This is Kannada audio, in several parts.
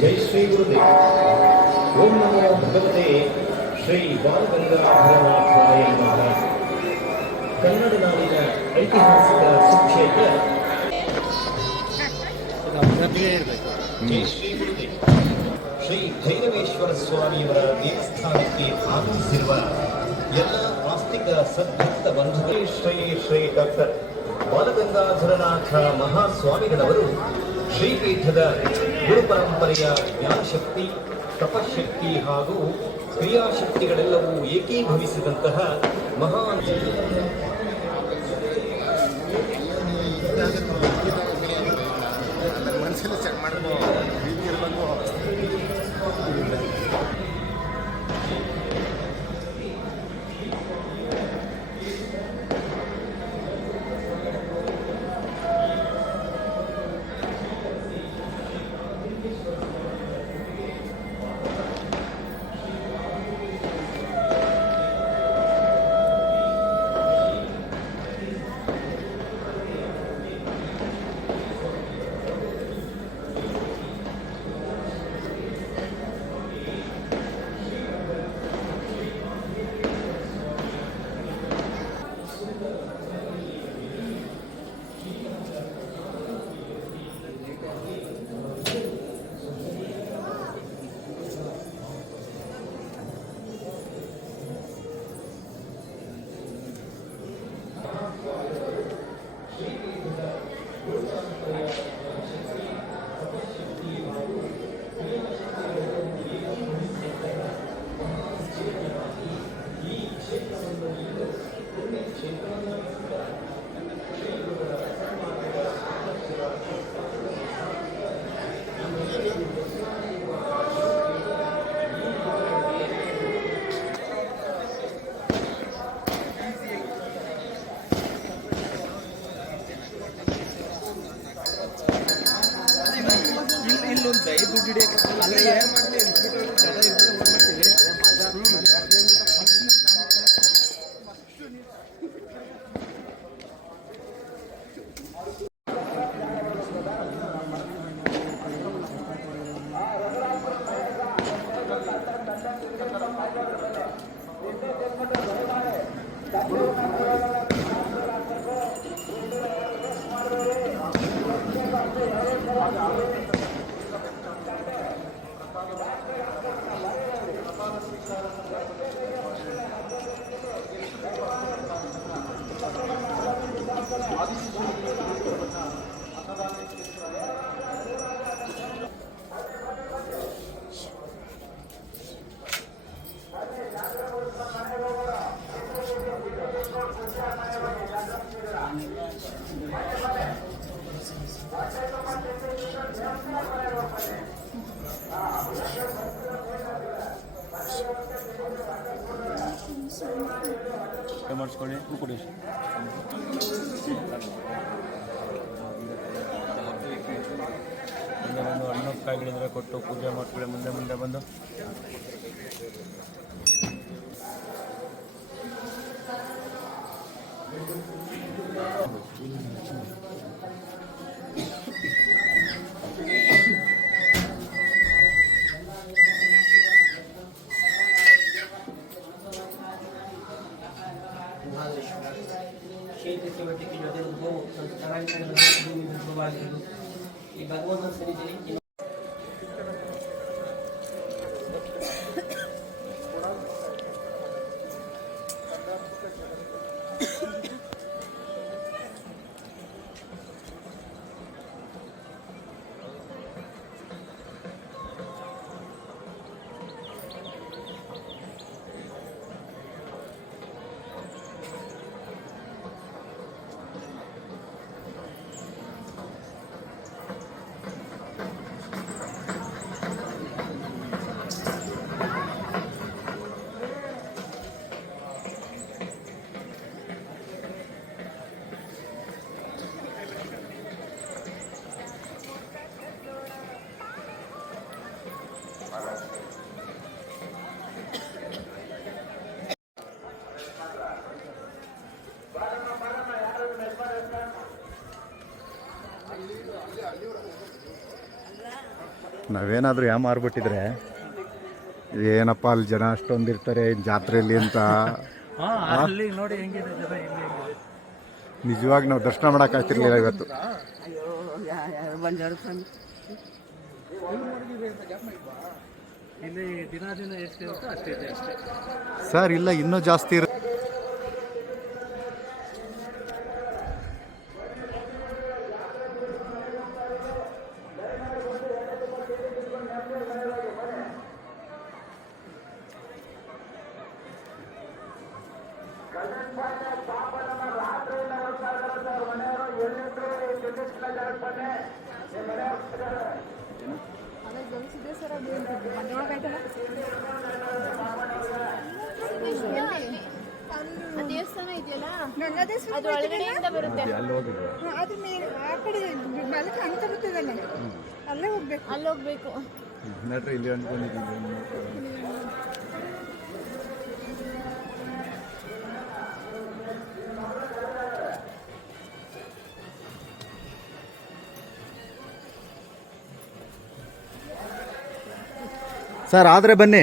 जय श्री गुरुदेव। ओम नमो भगवते श्री बालगंगाधरनाथाय नमः। कन्नड़ नाडिನ ಐತಿಹಾಸಿಕ ಸುಕ್ಷೇತ್ರ ಜೈ ಶ್ರೀ ಗುರುದೇವ್ ಶ್ರೀ ಭೈರವೇಶ್ವರ ಸ್ವಾಮಿಯವರ ದೇವಸ್ಥಾನಕ್ಕೆ ಆಗಮಿಸಿರುವ ಎಲ್ಲ ಆಸ್ತಿಕ ಸದ್ಭಕ್ತ ಬಂಧುಗಳೇ ಶ್ರೀ ಡಾಕ್ಟರ್ ಬಾಲಗಂಗಾಧರನಾಥ ಮಹಾಸ್ವಾಮಿಗಳವರು ಶ್ರೀಪೀಠದ ಗುರು ಪರಂಪರೆಯ ಜ್ಞಾನಶಕ್ತಿ, ತಪಶಕ್ತಿ ಹಾಗೂ ಕ್ರಿಯಾಶಕ್ತಿಗಳೆಲ್ಲವೂ ಏಕೀಭವಿಸಿದಂತಹ ಮಹಾನ್ ಮಾಡಿಸ್ಕೊಳ್ಳಿ ಕೊಡಿ. ಮುಂದೆ ಬಂದು ಹಣ್ಣು ಕಾಯಿಗಳಿದ್ರೆ ಕೊಟ್ಟು ಪೂಜೆ ಮಾಡ್ಕೊಳ್ಳಿ. ಮುಂದೆ ಬಂದು ಕ್ಷೇತ್ರ ಚಟುವಟಿಕೆ ಜೊತೆ ಸಂಸ್ಕಾರಾಂತರ ಭೂಮಿ ಉದ್ಭವವಾಗಿರುವುದು ಈ ಭಗವಂತನ ಸನ್ನಿಧಿಯಲ್ಲಿ ನಾವೇನಾದರೂ ಮಾರ್ಬಿಟ್ಟಿದ್ರೆ ಏನಪ್ಪ ಅಲ್ಲಿ ಜನ ಅಷ್ಟೊಂದಿರ್ತಾರೆ ಜಾತ್ರೆಯಲ್ಲಿ ಅಂತ ಅಲ್ಲಿ ನೋಡಿ ಹೆಂಗಿದೆ ಜನ ಇಲ್ಲಿ ಹೆಂಗಿದೆ. ನಿಜವಾಗಿ ನಾವು ದರ್ಶನ ಮಾಡೋಕ್ಕಾಗ್ತಿರ್ಲಿಲ್ಲ ಇವತ್ತು. ಇಲ್ಲಿ ದಿನ ಎಷ್ಟಿರುತ್ತೋ ಅಷ್ಟಿದೆ ಅಷ್ಟೇ. ಸರ್ ಇಲ್ಲ ಇನ್ನೂ ಜಾಸ್ತಿ ಇರುತ್ತೆ. ದೇವಸ್ಥಾನ ಇದೆಯಲ್ಲ ಅದು ಒಳಗಡೆಯಿಂದ ಬರುತ್ತೆ. ಅಲ್ಲಿ ಹೋಗಿದ್ವಿ. ಅದ್ರ ಮೇಲೆ ಆ ಕಡೆ ಮೇಲೆ ಕಾಣ್ತಾ ಬರ್ತದಲ್ಲ ಅಲ್ಲೇ ಹೋಗ್ಬೇಕು. ಅಲ್ಲಿ ಹೋಗ್ಬೇಕು. ನಡ್ರಿ ಇಲ್ಲಿ ಅನ್ಕೊಂಡಿದ್ದೀವಿ. ಸರ್ ಆದರೆ ಬನ್ನಿ.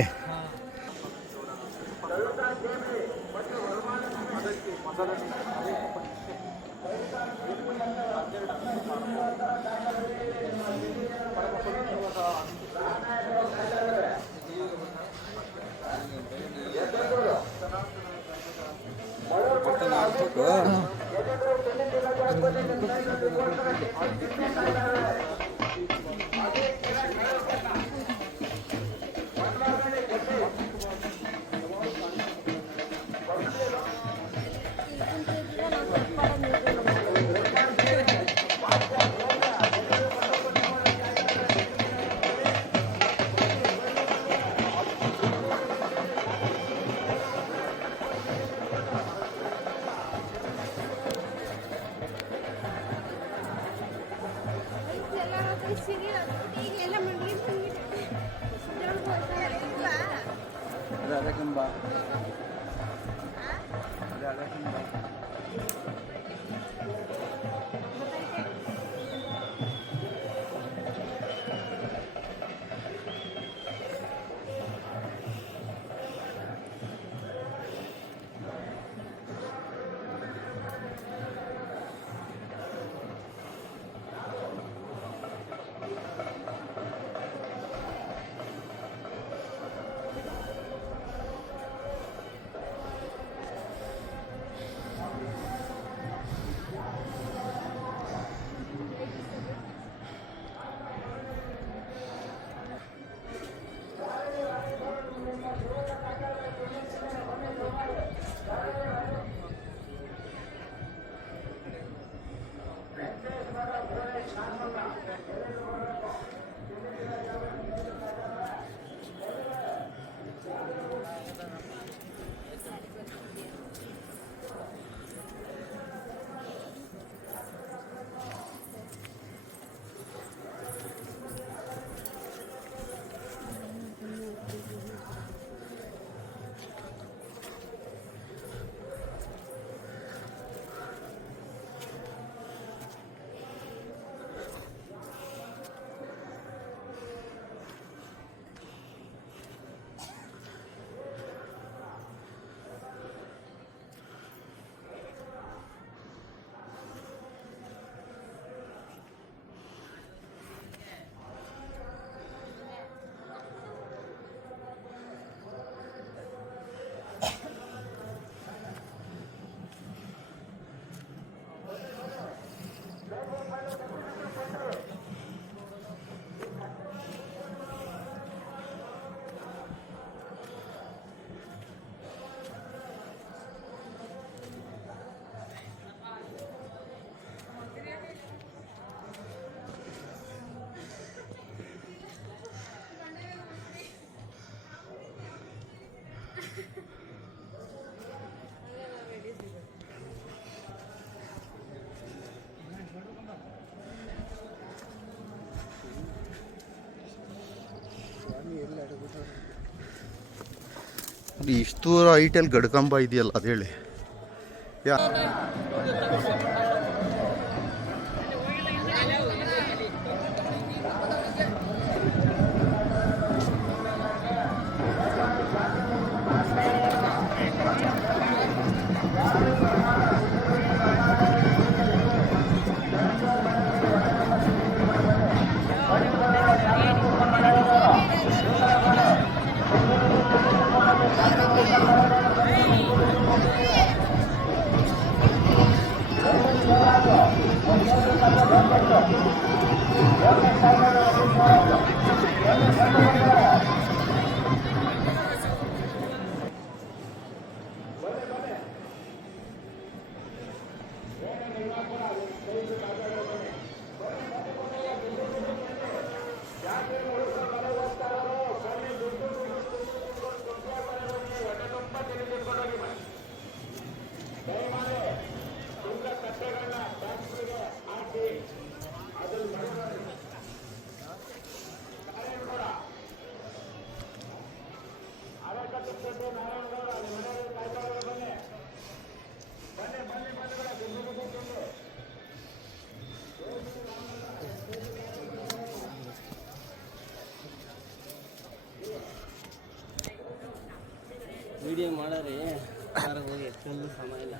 ಇಷ್ಟು ಹೈಟಲ್ಲಿ ಗಡ್ಕಂಬ ಇದೆಯಲ್ಲ ಅದು ಹೇಳಿ ವಿಡಿಯೋ ಮಾಡಾರಿ ಹೋಗಿ ಎಷ್ಟೊಂದು ಸಮಯ ಇಲ್ಲ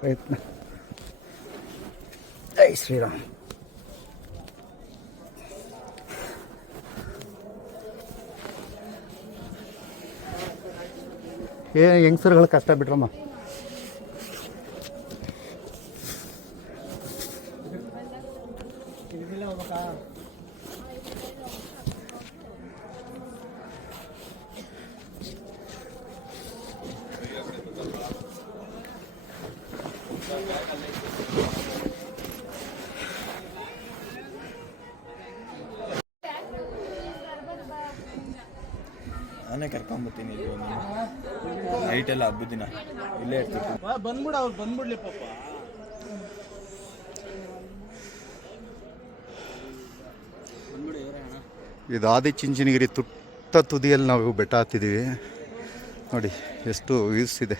ಪ್ರಯತ್ನ. ಜೈ ಶ್ರೀರಾಮ್. ಹೆಂಗಸರುಗಳು ಕಷ್ಟ ಬಿಟ್ರಮ್ಮ. ನಾನೇ ಕರ್ಕೊಂಬತ್ತೀನಿ ನೈಟ್ ಎಲ್ಲ ಹಬ್ಬದ ದಿನ ಇಲ್ಲೇ ಇರ್ತೀನಿ. ಬಂದ್ಬಿಡ ಅವ್ರು ಬಂದ್ಬಿಡ್ಲಿ ಪಾಪ. ಇದು ಆದಿಚುಂಚನಗಿರಿ ತುಟ್ಟ ತುದಿಯಲ್ಲಿ ನಾವು ಬೆಟ್ಟ ಹತ್ತಿದ್ದೀವಿ ನೋಡಿ, ಎಷ್ಟು ವ್ಯೂಸ್ ಇದೆ.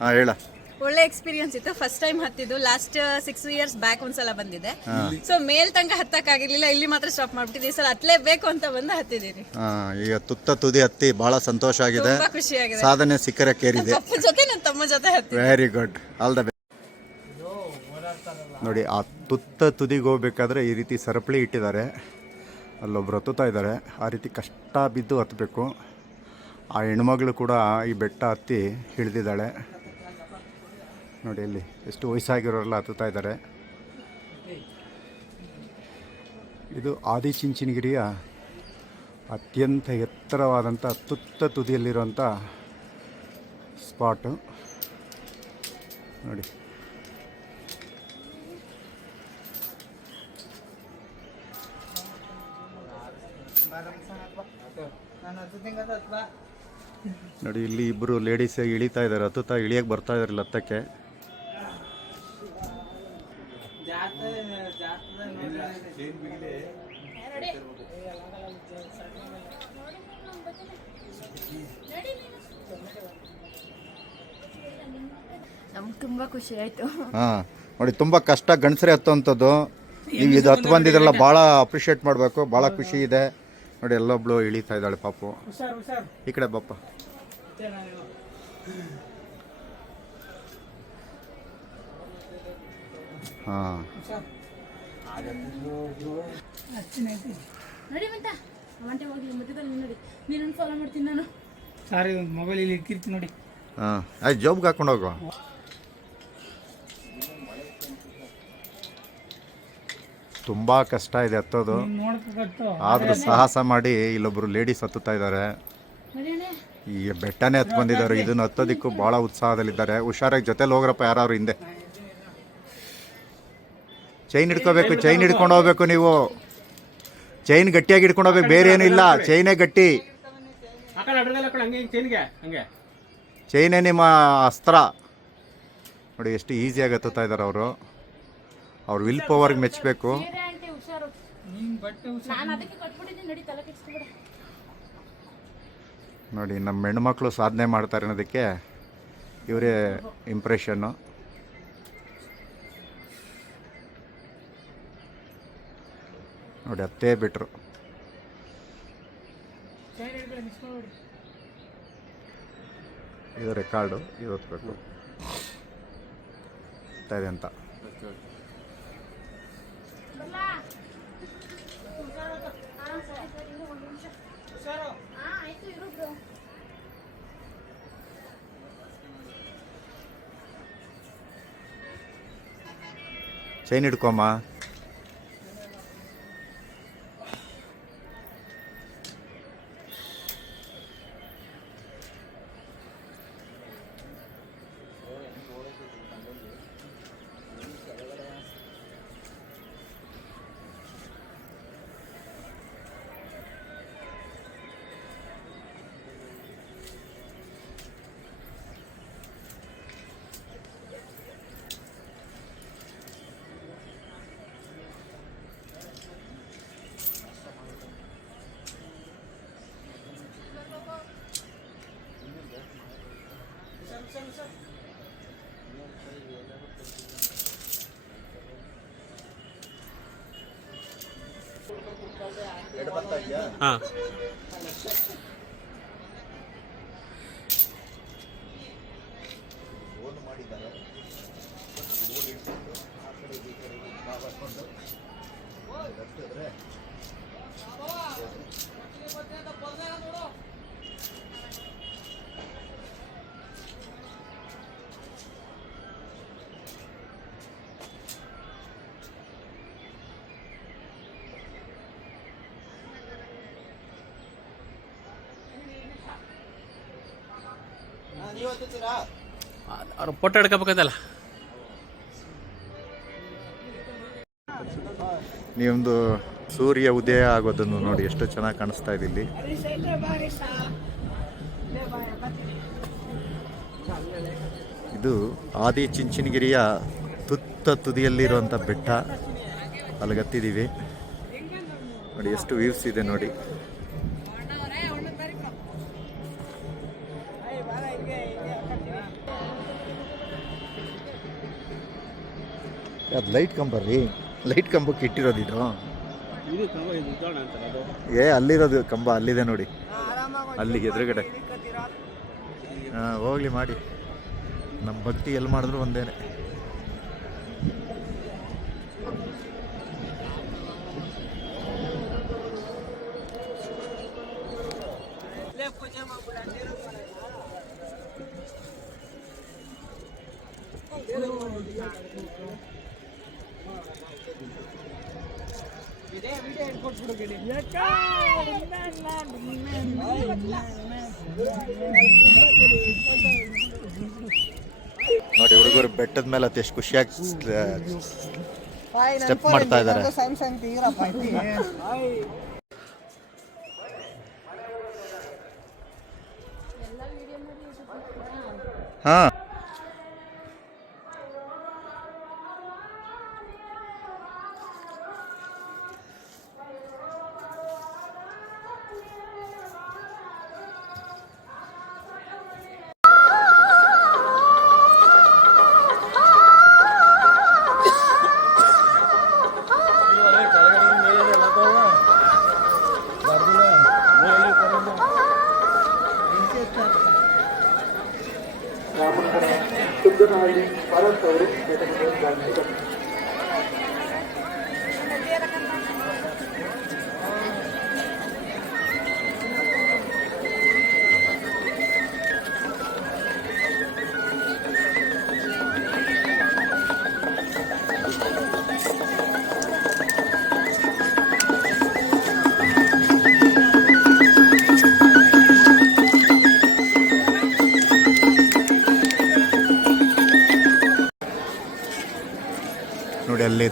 ಹಾಂ ಹೇಳ. ಒಳ್ಳೆ ಎಕ್ಸ್ಪೀರಿಯನ್ಸ್ ಇತ್ತು. ಫಸ್ಟ್ ಟೈಮ್ ಹತ್ತಿದ್ದು. ಲಾಸ್ಟ್ 6 years ಬ್ಯಾಕ್ ಒಂದ್ಸಲ ಬಂದಿದೆ. ಸೊ ಮೇಲ್ ತನಕ ಹತ್ತಕ್ಕಾಗಿರ್ಲಿಲ್ಲ. ಇಲ್ಲಿ ಮಾತ್ರ ಸ್ಟಾಪ್ ಮಾಡ್ಬಿಟ್ಟಿದ್ದೆ. ಈ ಸಲ ಹತ್ತಲೇಬೇಕು ಅಂತ ಬಂದು ಹತ್ತಿದ್ದೀನಿ. ಈಗ ತುದಿ ಹತ್ತಿ ಬಹಳ ಸಂತೋಷ ಆಗಿದೆ. ತುಂಬಾ ಖುಷಿಯಾಗಿದೆ. ಸಾಧನೆ ಶಿಖರಕ್ಕೇರಿದೆ. ಅಪ್ಪ ಜೊತೆ ನನ್ನ ತಮ್ಮ ಜೊತೆ ಹತ್ತಿ. Very good, all the best. ನೋಡಿ, ಆ ತುದಿಗೆ ಹೋಗ್ಬೇಕಾದ್ರೆ ಈ ರೀತಿ ಸರಪಳಿ ಇಟ್ಟಿದ್ದಾರೆ. ಅಲ್ಲೊಬ್ರು ಹತ್ತುತ್ತಾ ಇದ್ದಾರೆ. ಆ ರೀತಿ ಕಷ್ಟ ಬಿದ್ದು ಹತ್ತಬೇಕು. ಆ ಹೆಣ್ಮಗಳು ಕೂಡ ಈ ಬೆಟ್ಟ ಹತ್ತಿ ಹಿಡಿದಿದ್ದಾಳೆ. ನೋಡಿ, ಇಲ್ಲಿ ಎಷ್ಟು ವಯಸ್ಸಾಗಿರೋರೆಲ್ಲ ಹತ್ತುತ್ತಾ ಇದ್ದಾರೆ. ಇದು ಆದಿಚುಂಚನಗಿರಿಯ ಅತ್ಯಂತ ಎತ್ತರವಾದಂಥ ತುದಿಯಲ್ಲಿರುವಂಥ ಸ್ಪಾಟು ನೋಡಿ. ನೋಡಿ, ಇಲ್ಲಿ ಇಬ್ಬರು ಲೇಡೀಸ್ ಇಳಿತಾ ಇದ್ದಾರೆ. ಹತ್ತುತ್ತಾ ಇಳಿಯಕ್ಕೆ ಬರ್ತಾ ಇದಾರೆ ಹತ್ತಕ್ಕೆ. ನಮ್ಗೆ ತುಂಬಾ ಖುಷಿ ಆಯ್ತು. ಹಾಂ ನೋಡಿ, ತುಂಬ ಕಷ್ಟ ಗಂಡಸರೇ ಹತ್ತುವಂಥದ್ದು. ನೀವು ಇದು ಹತ್ತು ಬಂದಿದ್ರಲ್ಲ, ಭಾಳ ಅಪ್ರಿಷಿಯೇಟ್ ಮಾಡಬೇಕು. ಭಾಳ ಖುಷಿ ಇದೆ. ನೋಡಿ, ಎಲ್ಲೊಬ್ಳು ಇಳಿತಾ ಇದ್ದಾಳೆ ಪಾಪು. ಈ ಕಡೆ ಬಾಪ. ಹಾಂ, ನೋಡಿ ಮಂಟ ಅವಂಟೆ ಹೋಗಿ ಮಧ್ಯದಲ್ಲಿ ನೋಡಿ. ನೀನನ್ನು ಫಾಲೋ ಮಾಡ್ತೀನಿ ನಾನು. ಸಾರಿ, ಒಂದು ಮೊಬೈಲ್ ಇಲ್ಲಿ ಇಕ್ಕಿರ್ತೀನಿ ನೋಡಿ. ಹಾಂ, ಆಯ್ತು, ಜಾಬ್ಗೆ ಹಾಕೊಂಡು ಹೋಗು. ತುಂಬ ಕಷ್ಟ ಇದೆ ಹತ್ತೋದು. ಆದರೂ ಸಾಹಸ ಮಾಡಿ ಇಲ್ಲೊಬ್ರು ಲೇಡೀಸ್ ಹತ್ತುತ್ತಾ ಇದ್ದಾರೆ. ಈ ಬೆಟ್ಟನೇ ಹತ್ತು ಬಂದಿದ್ದಾರೆ. ಇದನ್ನು ಹತ್ತೋದಕ್ಕೂ ಭಾಳ ಉತ್ಸಾಹದಲ್ಲಿದ್ದಾರೆ. ಹುಷಾರಾಗಿ ಜೊತೆಲಿ ಹೋಗ್ರಪ್ಪ ಯಾರು ಹಿಂದೆ. ಚೈನ್ ಹಿಡ್ಕೋಬೇಕು, ಚೈನ್ ಹಿಡ್ಕೊಂಡು ಹೋಗ್ಬೇಕು. ನೀವು ಚೈನ್ ಗಟ್ಟಿಯಾಗಿ ಹಿಡ್ಕೊಂಡು ಹೋಗ್ಬೇಕು, ಬೇರೆ ಏನೂ ಇಲ್ಲ. ಚೈನೇ ಗಟ್ಟಿ. ಚೈನೇ ನಿಮ್ಮ ಅಸ್ತ್ರ. ನೋಡಿ, ಎಷ್ಟು ಈಸಿಯಾಗಿ ಹತ್ತುತ್ತಾ ಇದ್ದಾರೆ ಅವರು. ಅವ್ರ ವಿಲ್ ಪವರ್ಗೆ ಮೆಚ್ಚಬೇಕು. ನೋಡಿ, ನಮ್ಮ ಹೆಣ್ಮಕ್ಳು ಸಾಧನೆ ಮಾಡ್ತಾರೆ ಅನ್ನೋದಕ್ಕೆ ಇವರೇ ಇಂಪ್ರೆಷನ್ನು. ನೋಡಿ, ಹತ್ತೇ ಬಿಟ್ರು. ಇದು ರೆಕಾರ್ಡು, ಇದು ಹೊತ್ಬೇಕು ಇದೆ ಅಂತ. ಚೈನ್ ಹಿಡ್ಕೊಮ್ಮ. ಹಾಂ, ಅವ್ರು ಫೋಟೋ ಹಿಡ್ಕೋಬೇಕಲ್ಲ. ನೀವೊಂದು ಸೂರ್ಯ ಉದಯ ಆಗೋದನ್ನು ನೋಡಿ ಎಷ್ಟು ಚೆನ್ನಾಗಿ ಕಾಣಿಸ್ತಾ ಇದೆ ಇಲ್ಲಿ. ಇದು ಆದಿ ಚುಂಚನಗಿರಿಯ ತುದಿಯಲ್ಲಿರುವಂಥ ಬೆಟ್ಟ. ಅಲ್ಲಿಗತ್ತಿದ್ದೀವಿ ನೋಡಿ, ಎಷ್ಟು ವ್ಯೂಸ್ ಇದೆ ನೋಡಿ. ಅದು ಲೈಟ್ ಕಂಬ ರೀ, ಲೈಟ್ ಕಂಬಕ್ಕೆ ಇಟ್ಟಿರೋದು ಇದು. ಅಲ್ಲಿರೋದು ಕಂಬ ಅಲ್ಲಿದೆ ನೋಡಿ, ಅಲ್ಲಿಗೆ ಎದುರುಗಡೆ. ಹೋಗ್ಲಿ ಮಾಡಿ, ನಮ್ಮ ಭಕ್ತಿ ಎಲ್ಲಿ ಮಾಡಿದ್ರು ಒಂದೇನೆ. ನೋಡಿ ಹುಡುಗರು ಬೆಟ್ಟದ ಮೇಲೆ ಅತಿ ಎಷ್ಟು ಖುಷಿಯಾಗಿ ಸ್ಟೆಪ್ ಮಾಡ್ತಾ ಇದ್ದಾರೆ. ಹಾ ನೋಡಿ, ಅಲ್ಲಿ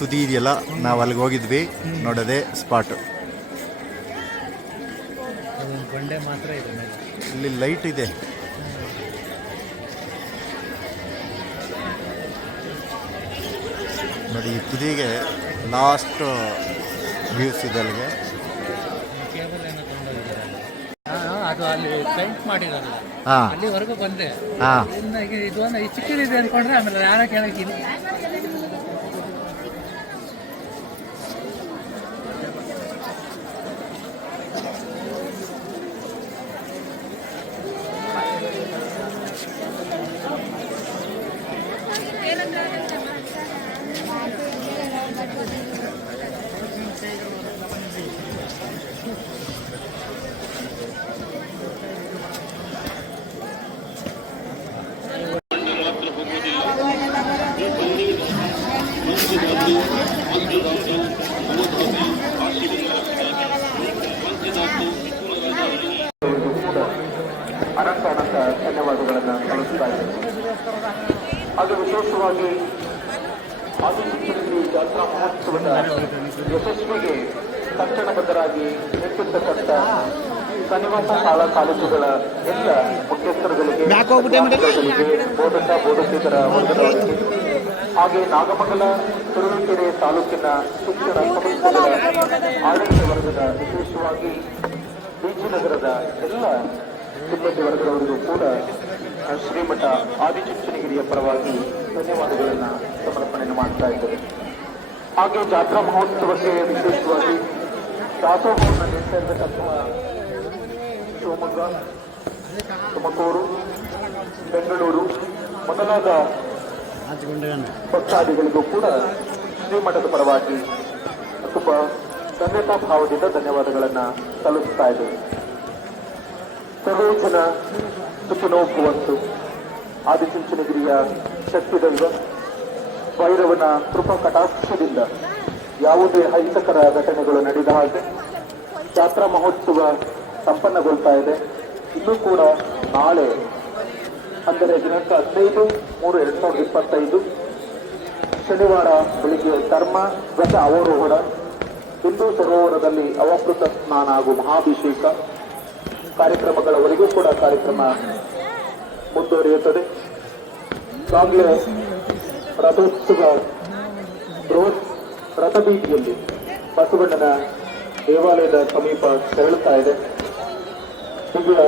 ತುದಿ ಇದೆಯಲ್ಲ, ನಾವು ಅಲ್ಲಿಗೆ ಹೋಗಿದ್ವಿ ನೋಡೋದೇ ಸ್ಪಾಟ್. ಇಲ್ಲಿ ಲೈಟ್ ಇದೆ. ನೋಡಿ, ಈ ತುದಿಗೆ ಲಾಸ್ಟ್ ವ್ಯೂಸ್ ಇದೆ ಅಲ್ಲಿಗೆ. ಅದು ಅಲ್ಲಿ ಪೇಂಟ್ ಮಾಡಿರೋದು, ಹಾಂ ಅಲ್ಲಿವರೆಗೂ ಬಂದೆ. ಹಾಂ ಇದು ಒಂದು ಚಿಕ್ಕದಿದೆ ಅನ್ಕೊಂಡ್ರೆ ಆಮೇಲೆ ಯಾರ ಕೇಳಕ್ಕಿಲ್ಲ. ಅನಂತ ಧನ್ಯವಾದಗಳನ್ನು ಸಲ್ಲಿಸ್ತಾ ಇದ್ದೇನೆ. ಅದು ವಿಶೇಷವಾಗಿ ಆದಿಚುಂಚನಗಿರಿ ಜಾತ್ರಾ ಮಹೋತ್ಸವದ ಯಶಸ್ವಿಗೆ ತಕ್ಷಣಬದ್ಧರಾಗಿ ನಿಂತಿರ್ತಕ್ಕಂಥ ಸನ್ನಿವಾಸ ಶಾಲಾ ಕಾಲೇಜುಗಳ ಎಲ್ಲ ಮುಖ್ಯಸ್ಥರುಗಳಿಗೆ, ಬೋಧಕ ಬೋಧಕೇತರ ವರ್ಗದವರಿಗೆ, ಹಾಗೆ ನಾಗಮಂಗಲ ತುರುವೇಕೆರೆ ತಾಲೂಕಿನ ಶಿಕ್ಷಣ ಸಂಸ್ಥೆಗಳ ಆಡಳಿತ ವರ್ಗದ, ವಿಶೇಷವಾಗಿ ಬಿಜಿ ನಗರದ ಎಲ್ಲ ಸಿಬ್ಬಂದಿ ವರ್ಗದವರಿಗೂ ಕೂಡ ಶ್ರೀಮಠ ಆದಿಚುಂಚನಗಿರಿಯ ಪರವಾಗಿ ಧನ್ಯವಾದಗಳನ್ನು ಸಮರ್ಪಣೆ ಮಾಡ್ತಾ ಇದ್ದೇವೆ. ಹಾಗೆ ಜಾತ್ರಾ ಮಹೋತ್ಸವಕ್ಕೆ ವಿಶೇಷವಾಗಿ ದಾಸೋಹವನ್ನು ನೀಡ್ತಾ ಇರತಕ್ಕಂಥ ಶಿವಮೊಗ್ಗ, ತುಮಕೂರು, ಬೆಂಗಳೂರು ಮೊದಲಾದ ಭಕ್ತಾದಿಗಳಿಗೂ ಕೂಡ ಶ್ರೀಮಠದ ಪರವಾಗಿ ತುಂಬ ಧನ್ಯತಾ ಭಾವದಿಂದ ಧನ್ಯವಾದಗಳನ್ನು ಸಲ್ಲಿಸ್ತಾ ಇದ್ದೇವೆ. ಸರ್ವೇ ಜನ ಸುಖಿನೋ ಭವಂತು. ಆದಿಚುಂಚನಗಿರಿಯ ಶಕ್ತಿ ದೈವ ಭೈರವನ ಕೃಪಾ ಕಟಾಕ್ಷದಿಂದ ಯಾವುದೇ ಅಹಿತಕರ ಘಟನೆಗಳು ನಡೆದ ಹಾಗೆ ಜಾತ್ರಾ ಮಹೋತ್ಸವ ಸಂಪನ್ನಗೊಳ್ತಾ ಇದೆ. ಇನ್ನೂ ಕೂಡ ನಾಳೆ ಅಂದರೆ ದಿನಾಂಕ 15/3/2025 ಶನಿವಾರ ಬೆಳಿಗ್ಗೆ ಧರ್ಮ ಗತ ಅವರೋಹಣ, ಸಿಂಧೂ ಸರೋವರದಲ್ಲಿ ಅವಭೃತ ಸ್ನಾನ ಹಾಗೂ ಮಹಾಭಿಷೇಕ ಕಾರ್ಯಕ್ರಮಗಳವರೆಗೂ ಕೂಡ ಕಾರ್ಯಕ್ರಮ ಮುಂದುವರಿಯುತ್ತದೆ. ಈಗಾಗಲೇ ರಥೋತ್ಸವ ಬೃಹತ್ ರಥಬೀದಿಯಲ್ಲಿ ಬಸವಣ್ಣನ ದೇವಾಲಯದ ಸಮೀಪ ತೆರಳುತ್ತಾ ಇದೆ. ದಿವ್ಯ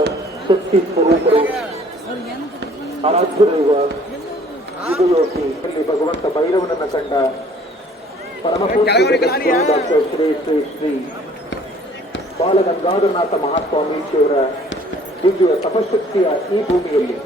ಶಕ್ತಿ ಸ್ವರೂಪರು ಆರಾಧ್ಯ ದೈವ ಯುಗಯೋಗಿ ಇಲ್ಲಿ ಭಗವಂತ ಭೈರವನನ್ನ ಕಂಡ ಪರಮಪೂಜ್ಯ ಡಾಕ್ಟರ್ ಶ್ರೀ ಶ್ರೀ ಶ್ರೀ ಬಾಲಗಂಗಾಧರನಾಥ ಮಹಾಸ್ವಾಮೀಜಿಯವರ ದಿವ್ಯ ತಪಶಕ್ತಿಯ ಈ ಭೂಮಿಯಲ್ಲಿ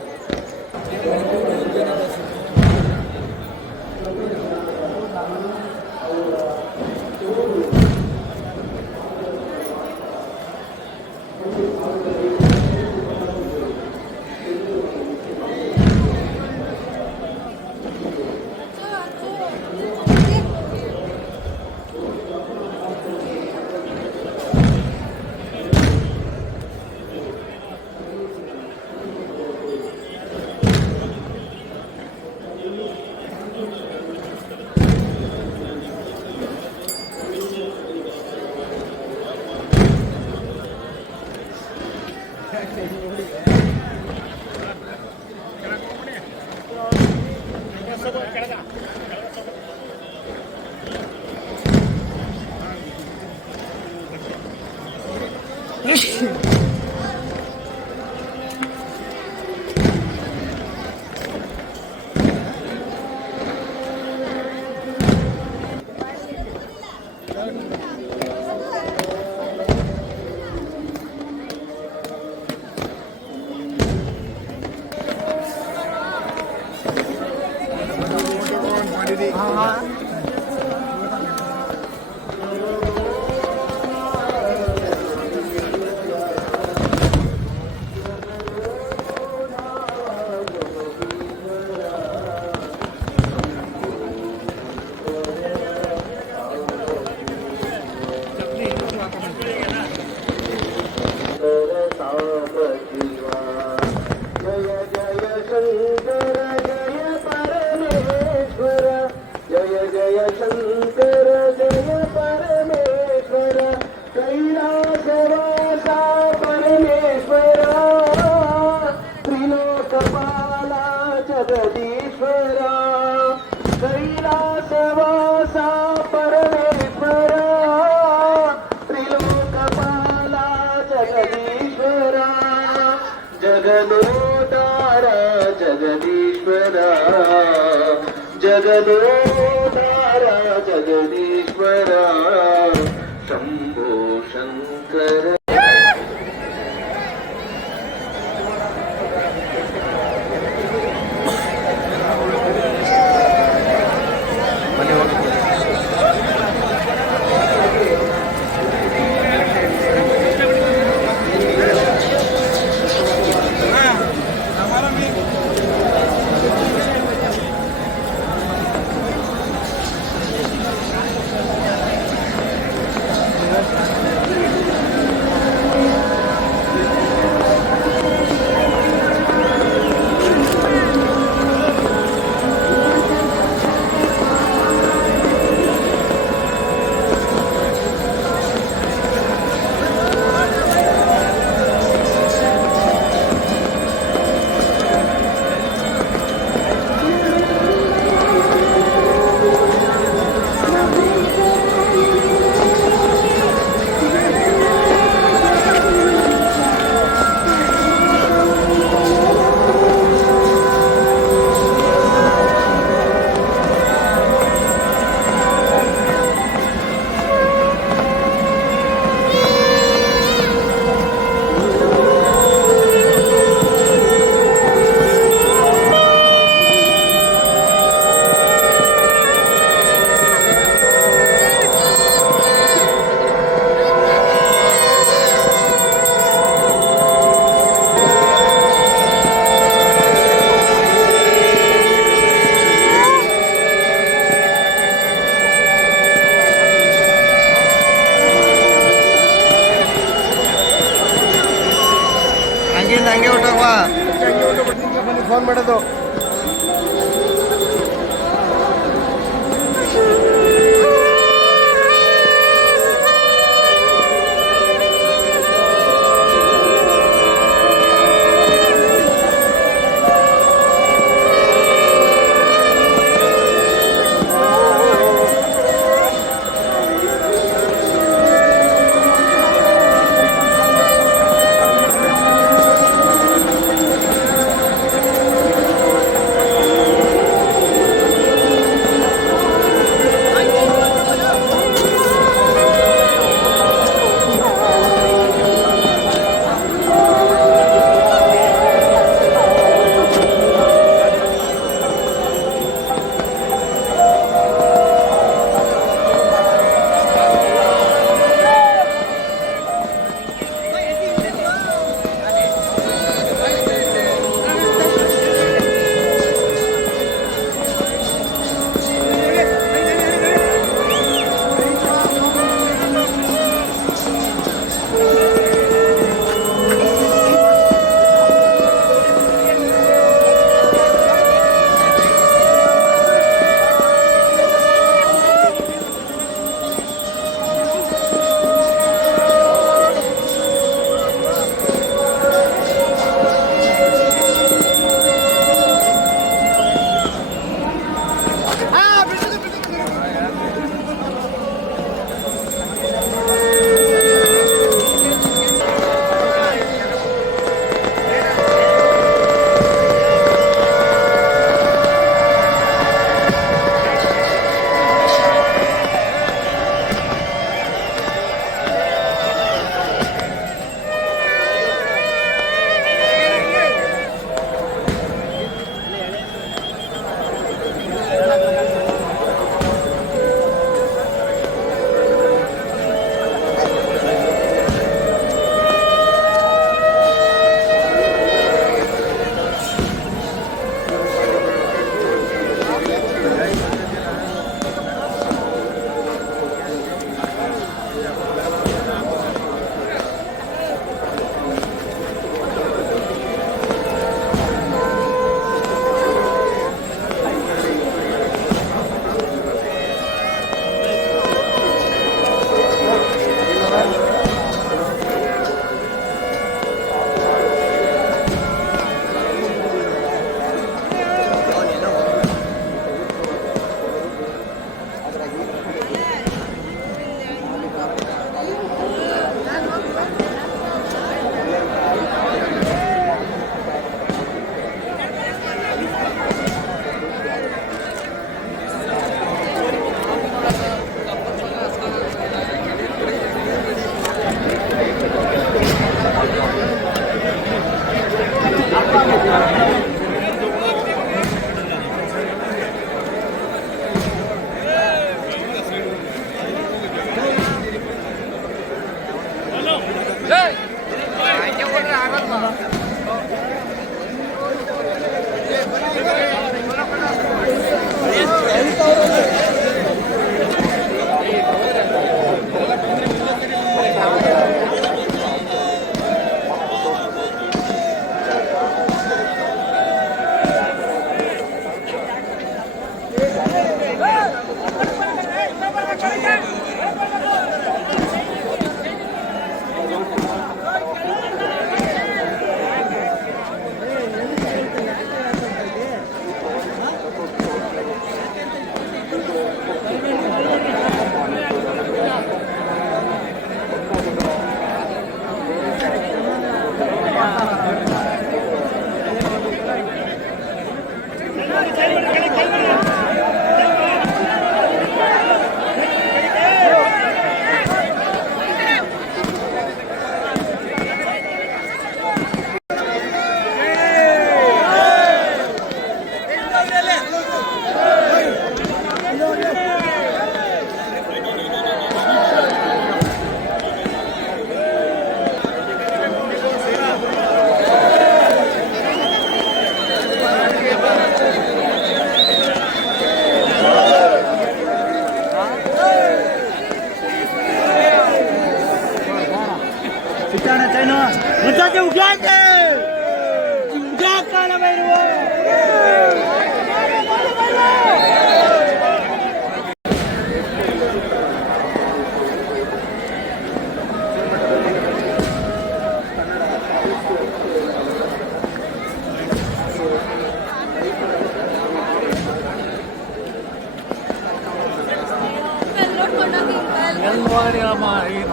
ಜಗದೋದಾರ ಜಗದೀಶ್ವರ ಶಂಭೋ ಶಂಕರ. ಫೋನ್ ಮಾಡೋದು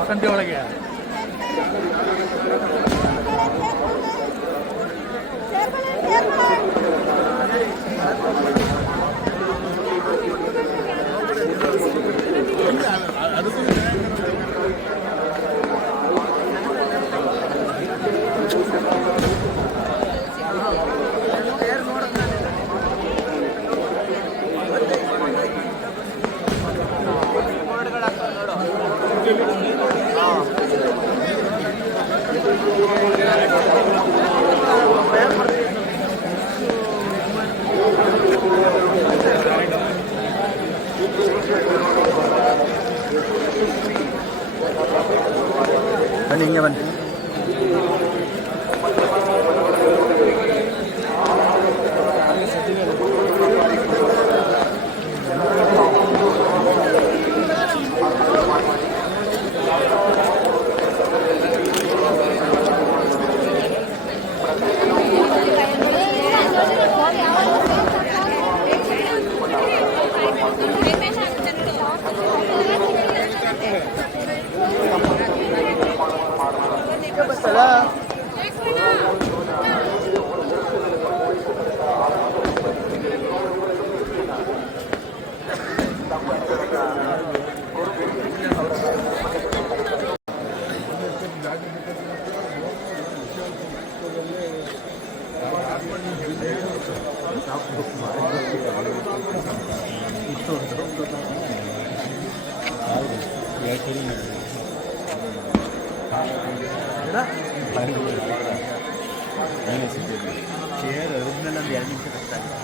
ಸಂತೆ ಒಳಗೆ ಬನ್ನಿ, ಹಿಂಗೆ ಬನ್ನಿ. ಚೇರ್ ಅದ್ಮೇಲೆ ಒಂದು 2 ನಿಮಿಷ ಕಷ್ಟ ಆಗಿದೆ.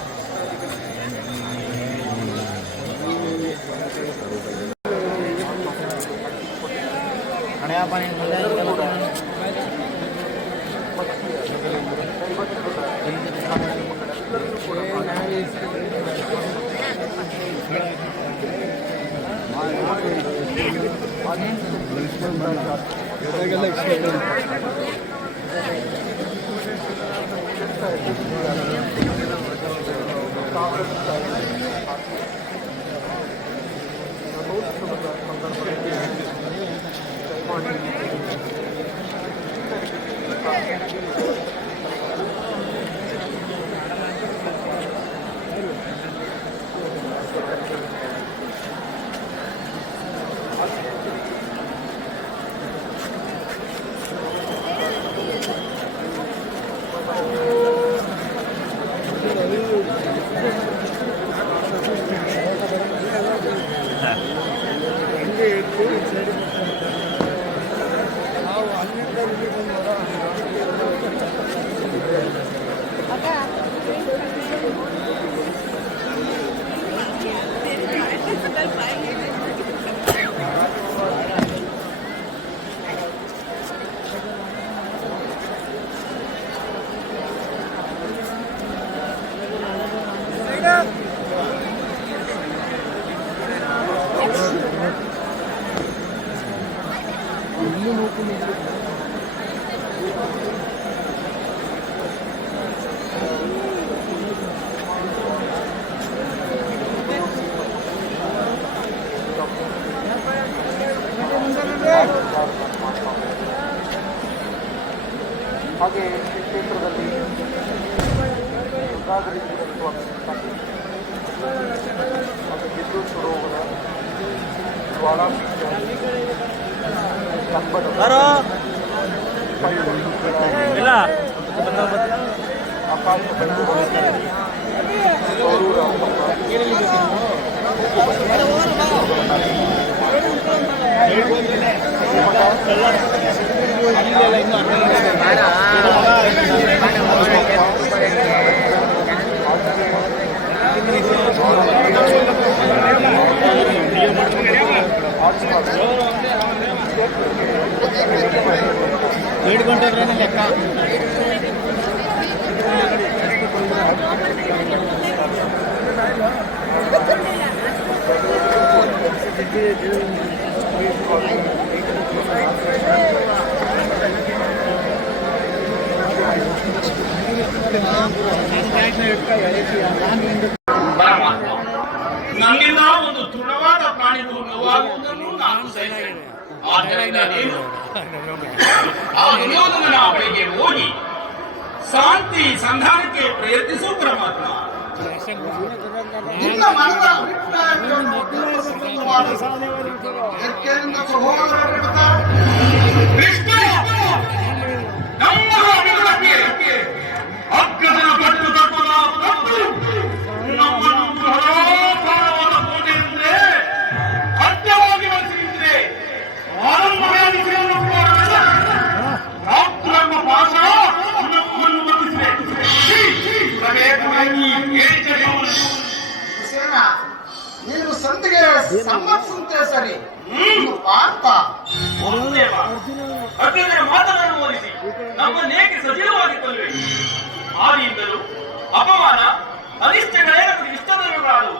ಅದು ವಿದ್ಯುತ್ ಸರೋವರ ಜ್ವಾಲಾಪೀಠ ಆಕಾಶ ನನ್ನಿಂದ ಒಂದು ದೃಢವಾದ ಪ್ರಾಣಿಗಳು ನೋವಾಗುವುದನ್ನು ನಾನು ಸಹಿಸುತ್ತೇನೆ. ಆದ್ದರಿಂದ ನೀನು ಆ ದುರ್ಯೋಧನನ ಬಳಿಗೆ ಹೋಗಿ ಶಾಂತಿ ಸಂಧಾನಕ್ಕೆ ಪ್ರಯತ್ನಿಸು ಪರಮಾತ್ಮ. ನಿನ್ನ ಮನದ ಅಭಿಪ್ರಾಯಗಳನ್ನು ಎಚ್ಚರಿಂದ ಸಹೋದರರಿಗಿಂತ ಕೃಷ್ಣ ನಮ್ಮ ಅಭಿವೃದ್ಧಿಗೆ ಅಗ್ಗದ ಪಟ್ಟು ತಪ್ಪದ ತಪ್ಪು ನಮ್ಮನ್ನು ಬಹಳವಾದ ಕೋಟೆಯಿಂದಲೇ ಅಡ್ಡವಾಗಿ ವಹಿಸಿದ್ರೆ ನಮ್ಮ ಭಾಷ ನಮ್ಮನ್ನು ಬಂಧಿಸಿದೆ. ಸೇನಾ ನೀನು ಸಂಧಿಗೆ ಸಮ್ಮತಿಸುತ್ತೆ ಸರಿ. ಪಾರ್ಥ ಅರ್ಜುನನ ಮಾತನ್ನು ಓದಿಸಿ ನಮ್ಮನ್ನೇಕೆ ಸಜೀವವಾಗಿ ಕೊಲ್ಲುವೆ? ಆದಿಯಿಂದಲೂ ಅಪಮಾನ ಅನಿಷ್ಟಗಳೇ ನಮಗೆ ಇಷ್ಟದವರಾದವು.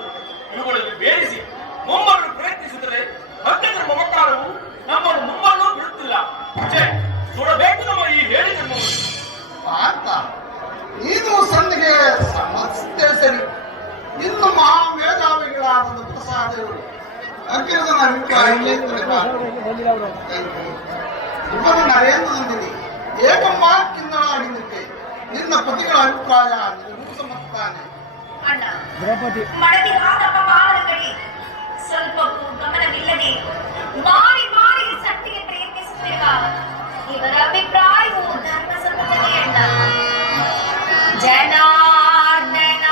ಇವುಗಳನ್ನು ಬೇರಿಸಿ ಮೊಮ್ಮಗಳು ಪ್ರಯತ್ನಿಸಿದರೆ ಅತ್ಯಂತ ಮಮಕಾರವು ನಮ್ಮನ್ನು ಮುಮ್ಮನ್ನು ಬಿಡುತ್ತಿಲ್ಲ. ನೋಡಬೇಕು ನಮ್ಮ ಈ ಹೇಳಿ ನಮ್ಮನ್ನು. ಪಾರ್ಥ ನೀನು ಸಂಧಿಗೆ ಸಮ್ಮತಿಸುತ್ತೆ ಸರಿ. ಇನ್ನು ಮಹಾಮೇಧಾವಿಗಳಾದ ಪ್ರಸಾದರು ಅಗ್ರದನ ಅಭಿಪ್ರಾಯ ಇಬ್ಬರು ನರೇಂದ್ರನೊಂದಿಗೆ ಏಕಮಾರ್ಕಿಂದಲಾಗಿದ್ದಕ್ಕೆ ನಿನ್ನ ಪತಿಗಳ ಅಭಿಪ್ರಾಯ ನಿರೂಪಿಸಮತ್ತಾನೆ. ಸ್ವಲ್ಪಕ್ಕೂ ಗಮನವಿಲ್ಲದೆ ಮಾಡಿ ಮಾಡಿ ಶಕ್ತಿಗೆ ಪ್ರಯತ್ನಿಸುತ್ತಿರುವ ಇವರ ಅಭಿಪ್ರಾಯವು ಧರ್ಮಸಮ್ಮತವೇ ಅಲ್ಲ. ಜನಾರ್ದನ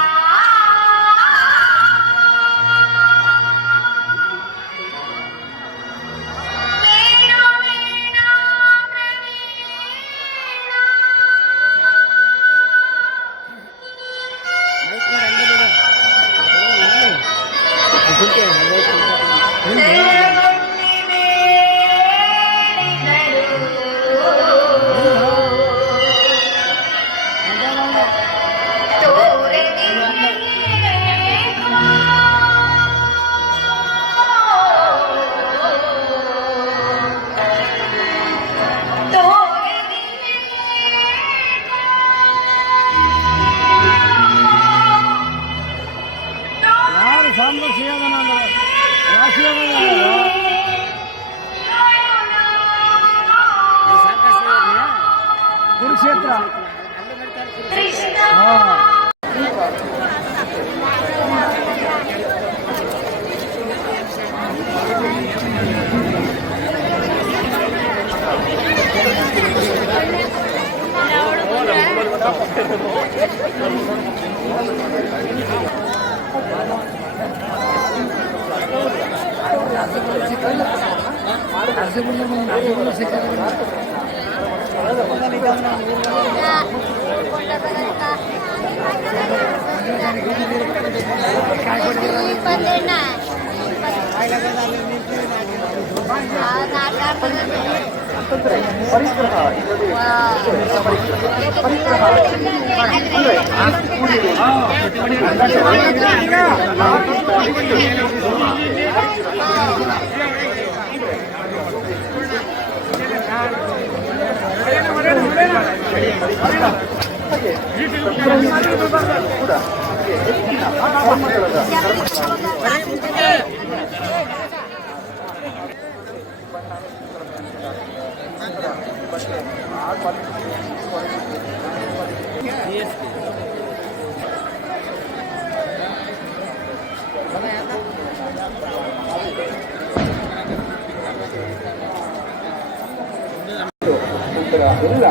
ಎಲ್ಲ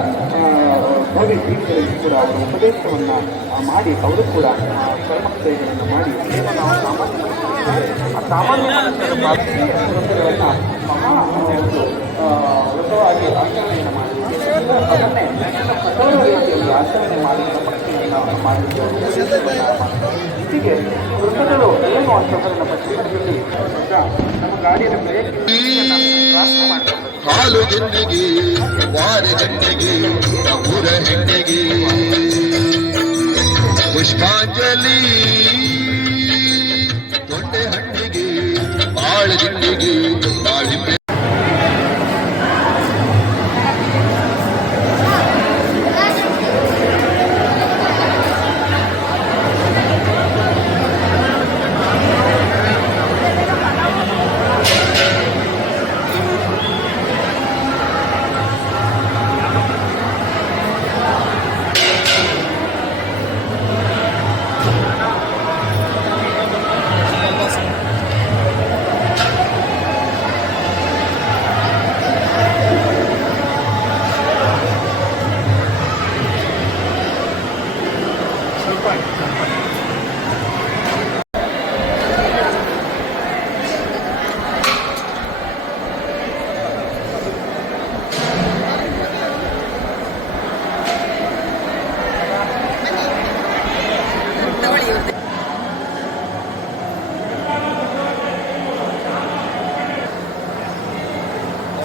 ಭವ್ಯ ಜೀವಿಗಳಿಗೆ ಕೂಡ ಅವರ ಉಪದೇಶವನ್ನು ಮಾಡಿ ಅವರು ಕೂಡ ಕರ್ಮಕ್ರಿಯೆಗಳನ್ನು ಮಾಡಿ ಏನು ನಾವು ಸಾಮಾನ್ಯ ಆ ಸಾಮಾನ್ಯ ವ್ರತಗಳನ್ನು ಮಹಾ ವ್ರತವಾಗಿ ಆಚರಣೆಯನ್ನು ಮಾಡಿದ್ದೇವೆ. ಅದನ್ನೇ ಕಠೋರ ರೀತಿಯಲ್ಲಿ ಆಚರಣೆ ಮಾಡಿ ಭಕ್ತಿಯನ್ನು ಮಾಡಿದ್ದೇವೆ. ಹೀಗೆ ವೃತ್ತಗಳು ಏನು ಅಂತಂದ್ರೆ ನಮ್ಮ ಜೀವನದಲ್ಲಿ ನಮ್ಮ ಗಾಡಿಯ ಬ್ರೇಕ್ ಪ್ರಾರ್ಥನೆ ಮಾಡ್ತಾರೆ. ಹಾಲು ಗೆಂಡಿಗೆ ವಾರ ಗೆಂಡಿಗೆ ಊರ ಹೆಂಡಿಗೆ ಪುಷ್ಪಾಂಜಲಿ ದೊಡ್ಡ ಹಣ್ಣಿಗೆ ಬಾಳ ಗಿಂಡಿಗೆ ಬಾಳಿಂಬೆ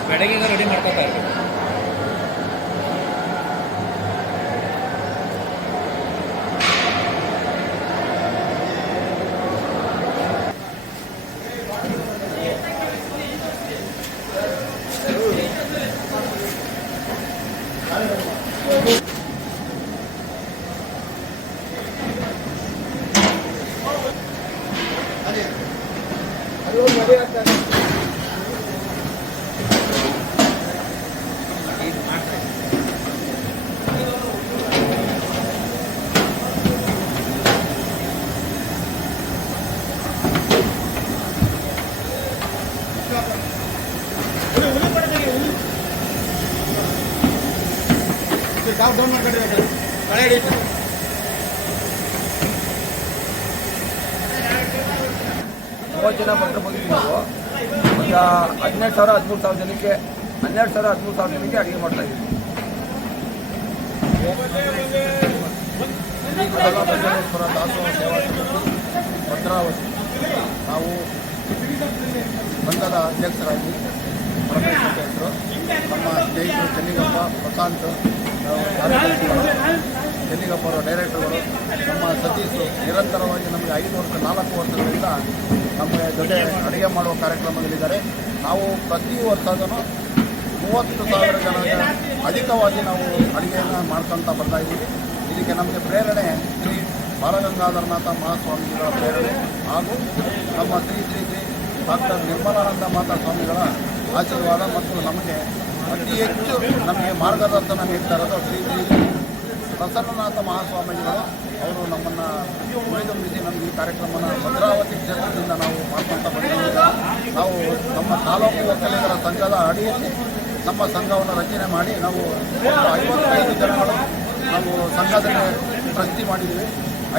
ಬೆಳಗ್ಗೆ ರೆಡಿ ಮಾಡ್ಕೊತಾ ಇರ್ತೀವಿ. ಮೂವತ್ತು ಜನ ಭಕ್ತರು ಬಂದಿದ್ದೀವಿ ನಾವು. ಒಂದು 12,000-13,000 ಜನಕ್ಕೆ 12,000-13,000 ಜನಕ್ಕೆ ಅಡುಗೆ ಮಾಡ್ತಾ ಇದ್ದೀವಿ. ಬಸವೇಶ್ವರ ದಾಸೋಹ ಸೇವಾ ಸಮಿತಿ ಭದ್ರಾವತಿ ನಾವು ಸಂಘದ ಅಧ್ಯಕ್ಷರಾಗಿ ಪರಮೇಶ್ವರ ಹೆಸರು, ನಮ್ಮ ಸ್ನೇಹಿತರು ಚೆನ್ನಿಗಪ್ಪ, ಪ್ರಶಾಂತ್, ಚೆನ್ನಿಗಪ್ಪ ಅವರ ಡೈರೆಕ್ಟರ್ಗಳು, ನಮ್ಮ ಸತೀಶ್ ನಿರಂತರವಾಗಿ ನಮಗೆ 4 ವರ್ಷಗಳಿಂದ ನಮ್ಮ ಜೊತೆ ಅಡುಗೆ ಮಾಡುವ ಕಾರ್ಯಕ್ರಮದಲ್ಲಿದ್ದಾರೆ. ನಾವು ಪ್ರತಿ ವರ್ಷದೂ 30,000 ಜನರಿಗೆ ಅಧಿಕವಾಗಿ ನಾವು ಅಡುಗೆಯನ್ನು ಮಾಡ್ಕೊಳ್ತಾ ಬರ್ತಾ ಇದ್ದೀವಿ. ಇದಕ್ಕೆ ನಮಗೆ ಪ್ರೇರಣೆ ಶ್ರೀ ಬಾಲಗಂಗಾಧರನಾಥ ಮಹಾಸ್ವಾಮಿಗಳ ಪ್ರೇರಣೆ ಹಾಗೂ ನಮ್ಮ ಶ್ರೀ ಶ್ರೀ ಶ್ರೀ ಡಾಕ್ಟರ್ ನಿರ್ಮಲಾನಂದ ಮಾತಾ ಸ್ವಾಮಿಗಳ ಆಶೀರ್ವಾದ ಮತ್ತು ನಮಗೆ ಅತಿ ಹೆಚ್ಚು ನಮಗೆ ಮಾರ್ಗದರ್ಶನ ನೀಡ್ತಾ ಇರೋದು ಶ್ರೀ ಶ್ರೀ ಪ್ರಸನ್ನನಾಥ ಮಹಾಸ್ವಾಮಿಗಳು. ಅವರು ನಮ್ಮನ್ನು ಉಳಿದುಂಬಿಸಿ ನಮಗೆ ಈ ಕಾರ್ಯಕ್ರಮನ ಭದ್ರಾವತಿ ಕ್ಷೇತ್ರದಿಂದ ನಾವು ಮಾಡ್ಕೊಳ್ತಾ ಬಂದಿದ್ದೀವಿ. ನಾವು ನಮ್ಮ ತಾಲೂಕು ಒಕ್ಕಲಿಗರ ಸಂಘದ ಅಡಿಯಲ್ಲಿ ನಮ್ಮ ಸಂಘವನ್ನು ರಚನೆ ಮಾಡಿ ನಾವು 55 ಜನಗಳು ನಾವು ಸಂಘದಲ್ಲಿ ಪ್ರಗತಿ ಮಾಡಿದ್ದೀವಿ.